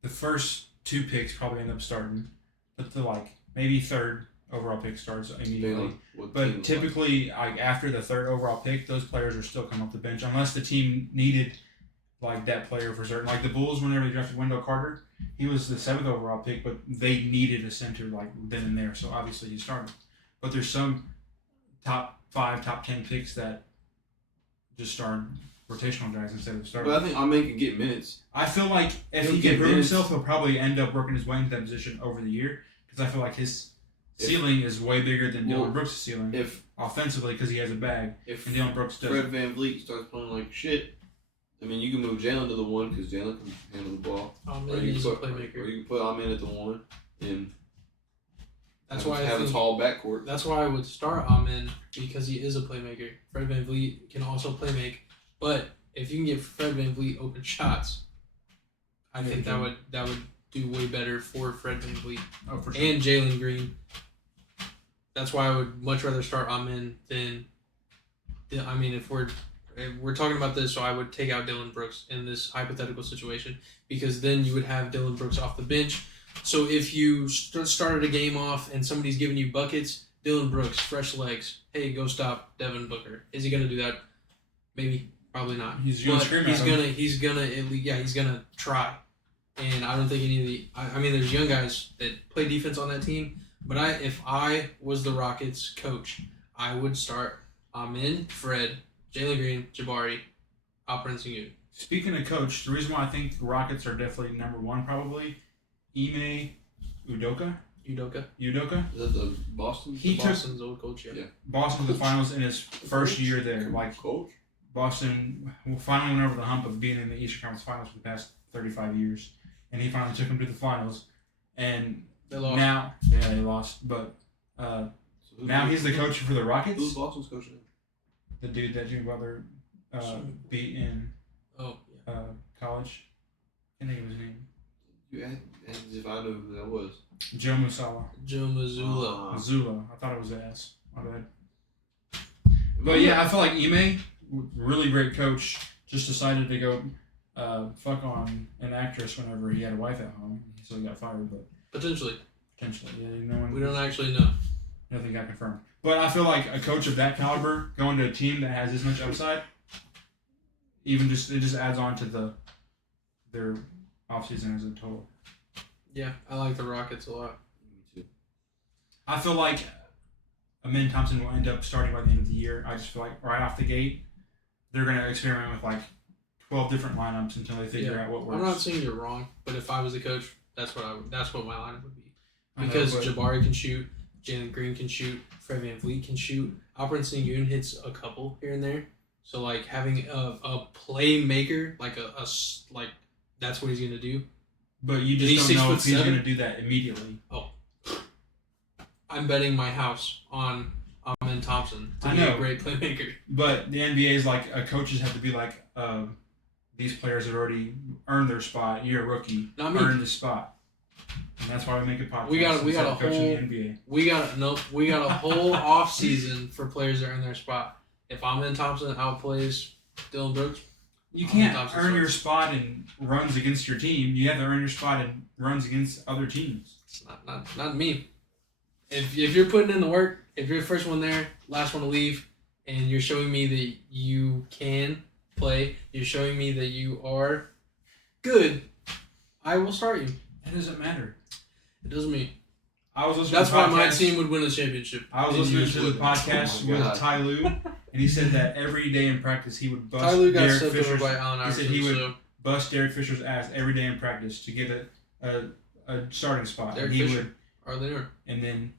the first 2 picks probably end up starting, but the like maybe 3rd overall pick starts immediately. But typically, like after the 3rd overall pick, those players are still coming off the bench unless the team needed like that player for certain. Like the Bulls, whenever they drafted Wendell Carter, he was the 7th overall pick, but they needed a center like then and there, so obviously he started. But there's some top 5, top 10 picks that just start rotational guys instead of starting. But I think Amen can get minutes. I feel like if He'll he get can prove minutes. himself, he'll probably end up working his way into that position over the year because I feel like his ceiling is way bigger than Dylan Brooks' ceiling offensively because he has a bag, and Dylan Brooks doesn't. Fred VanVleet starts playing like shit, I mean, you can move Jalen to the 1 because Jalen can handle the ball. Amen is a playmaker. Or you can put Amen at the 1 and that's have, why have I think, a tall backcourt. That's why I would start Amen because he is a playmaker. Fred VanVleet can also playmake, but if you can get Fred VanVleet open shots, I think that would do way better for Fred VanVleet For sure. and Jalen Green. That's why I would much rather start Amen than. I mean, if we're talking about this, so I would take out Dylan Brooks in this hypothetical situation because then you would have Dylan Brooks off the bench. So if you started a game off and somebody's giving you buckets, Dylan Brooks, fresh legs, hey, go stop Devin Booker. Is he gonna do that? Maybe, probably not. He's gonna scream at him. He's gonna try. And I don't think any of the. I mean, there's young guys that play defense on that team. But if I was the Rockets coach, I would start Amen, Fred, Jalen Green, Jabari, Alperin Sengun. Speaking of coach, the reason why I think the Rockets are definitely number 1 probably, Ime Udoka. Udoka. Is that the Boston? He took Boston's old coach, yeah. Boston to the finals in his first year there. Like coach? Boston finally went over the hump of being in the Eastern Conference Finals for the past 35 years, and he finally took them to the finals. And They lost. now, they lost, but now he's the coach for the Rockets. Who's Boston's coach now? The dude that Jimmy Butler beat in college. I can't think of his name. You asked if I knew who that was. Joe Musala. Joe Mazzulla. Mazzulla. I thought it was ass. My bad. But yeah, I feel like Ime, really great coach, just decided to go fuck on an actress whenever he had a wife at home, so he got fired. But Potentially. yeah, no one. We don't actually know. Nothing got confirmed. But I feel like a coach of that caliber going to a team that has this much upside, it just adds on to their offseason as a total. Yeah, I like the Rockets a lot. Me too. I feel like Amen Thompson will end up starting by the end of the year. I just feel like right off the gate, they're going to experiment with like 12 different lineups until they figure out what works. I'm not saying you're wrong, but if I was the coach, that's what my lineup would be. Because Jabari can shoot, Jalen Green can shoot, Fred VanVleet can shoot, Alperen Sengun hits a couple here and there. So like having a playmaker, like like that's what he's gonna do. But you just don't know if he's gonna do that immediately. Oh, I'm betting my house on Amen Thompson to be a great playmaker. But the NBA is like coaches have to be like these players have already earned their spot. You're a rookie, earn the spot, and that's why we make a podcast. We got a whole NBA. we got a whole off season for players that earn their spot. If Amen Thompson outplays Dylan Brooks, you can't earn your spot in runs against your team. You have to earn your spot in runs against other teams. It's not me. If you're putting in the work, if you're the first one there, last one to leave, and you're showing me that you can play, you're showing me that you are good, I will start you. It doesn't matter. It doesn't mean. I was listening. That's why my team would win a championship. I was listening to the podcast with Ty Lue, and he said that every day in practice he would bust Derek Fisher's. He said he would bust Derek Fisher's ass every day in practice to get a starting spot. Derek Fisher. And then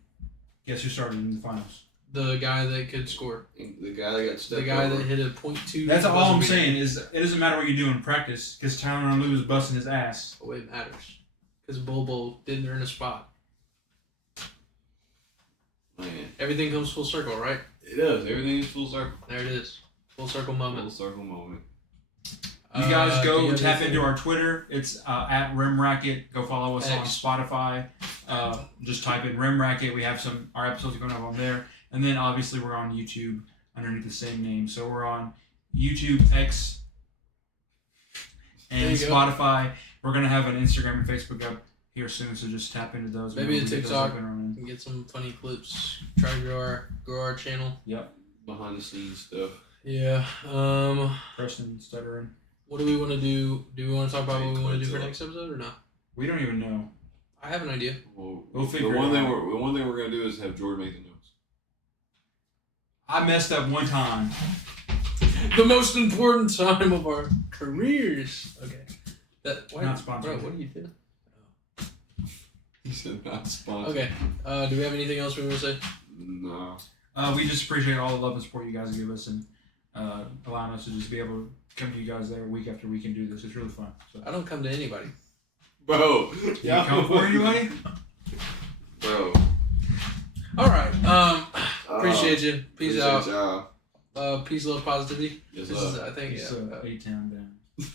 guess who started in the finals? The guy that could score. The guy that got stepped The guy over. that hit a .2. That's all I'm saying is it doesn't matter what you do in practice because Tyronn Lue is busting his ass. Oh, it matters. Because Bobo didn't earn a spot. Man. Everything comes full circle, right? It does. Everything is full circle. There it is. Full circle moment. Full circle moment. You guys go tap into our Twitter. It's at Rim Racket. Go follow us on Spotify. Just type in Rim Racket. We have our episodes going up on there. And then obviously we're on YouTube underneath the same name. So we're on YouTube, X, and Spotify. We're going to have an Instagram and Facebook up here soon. So just tap into those. Maybe a TikTok. And get some funny clips. Try to grow our channel. Yep. Behind the scenes stuff. Yeah. Preston stuttering. What do we want to do? Do we want to talk about what we want to do for next episode or not? We don't even know. I have an idea. We'll figure it out. The one thing we're going to do is have Jordan make the notes. I messed up one time. The most important time of our careers. Okay. Not sponsored. Bro, what are you doing? He said not sponsored. Okay. Do we have anything else we want to say? No. We just appreciate all the love and support you guys give us and allowing us to just be able to come to you guys there week after week and do this. It's really fun. So. I don't come to anybody. Bro. You come for anybody? Bro. All right. Appreciate you. Peace out. Y'all. Peace, love, positivity. Yes, this love. is, I think, it's 8 town down.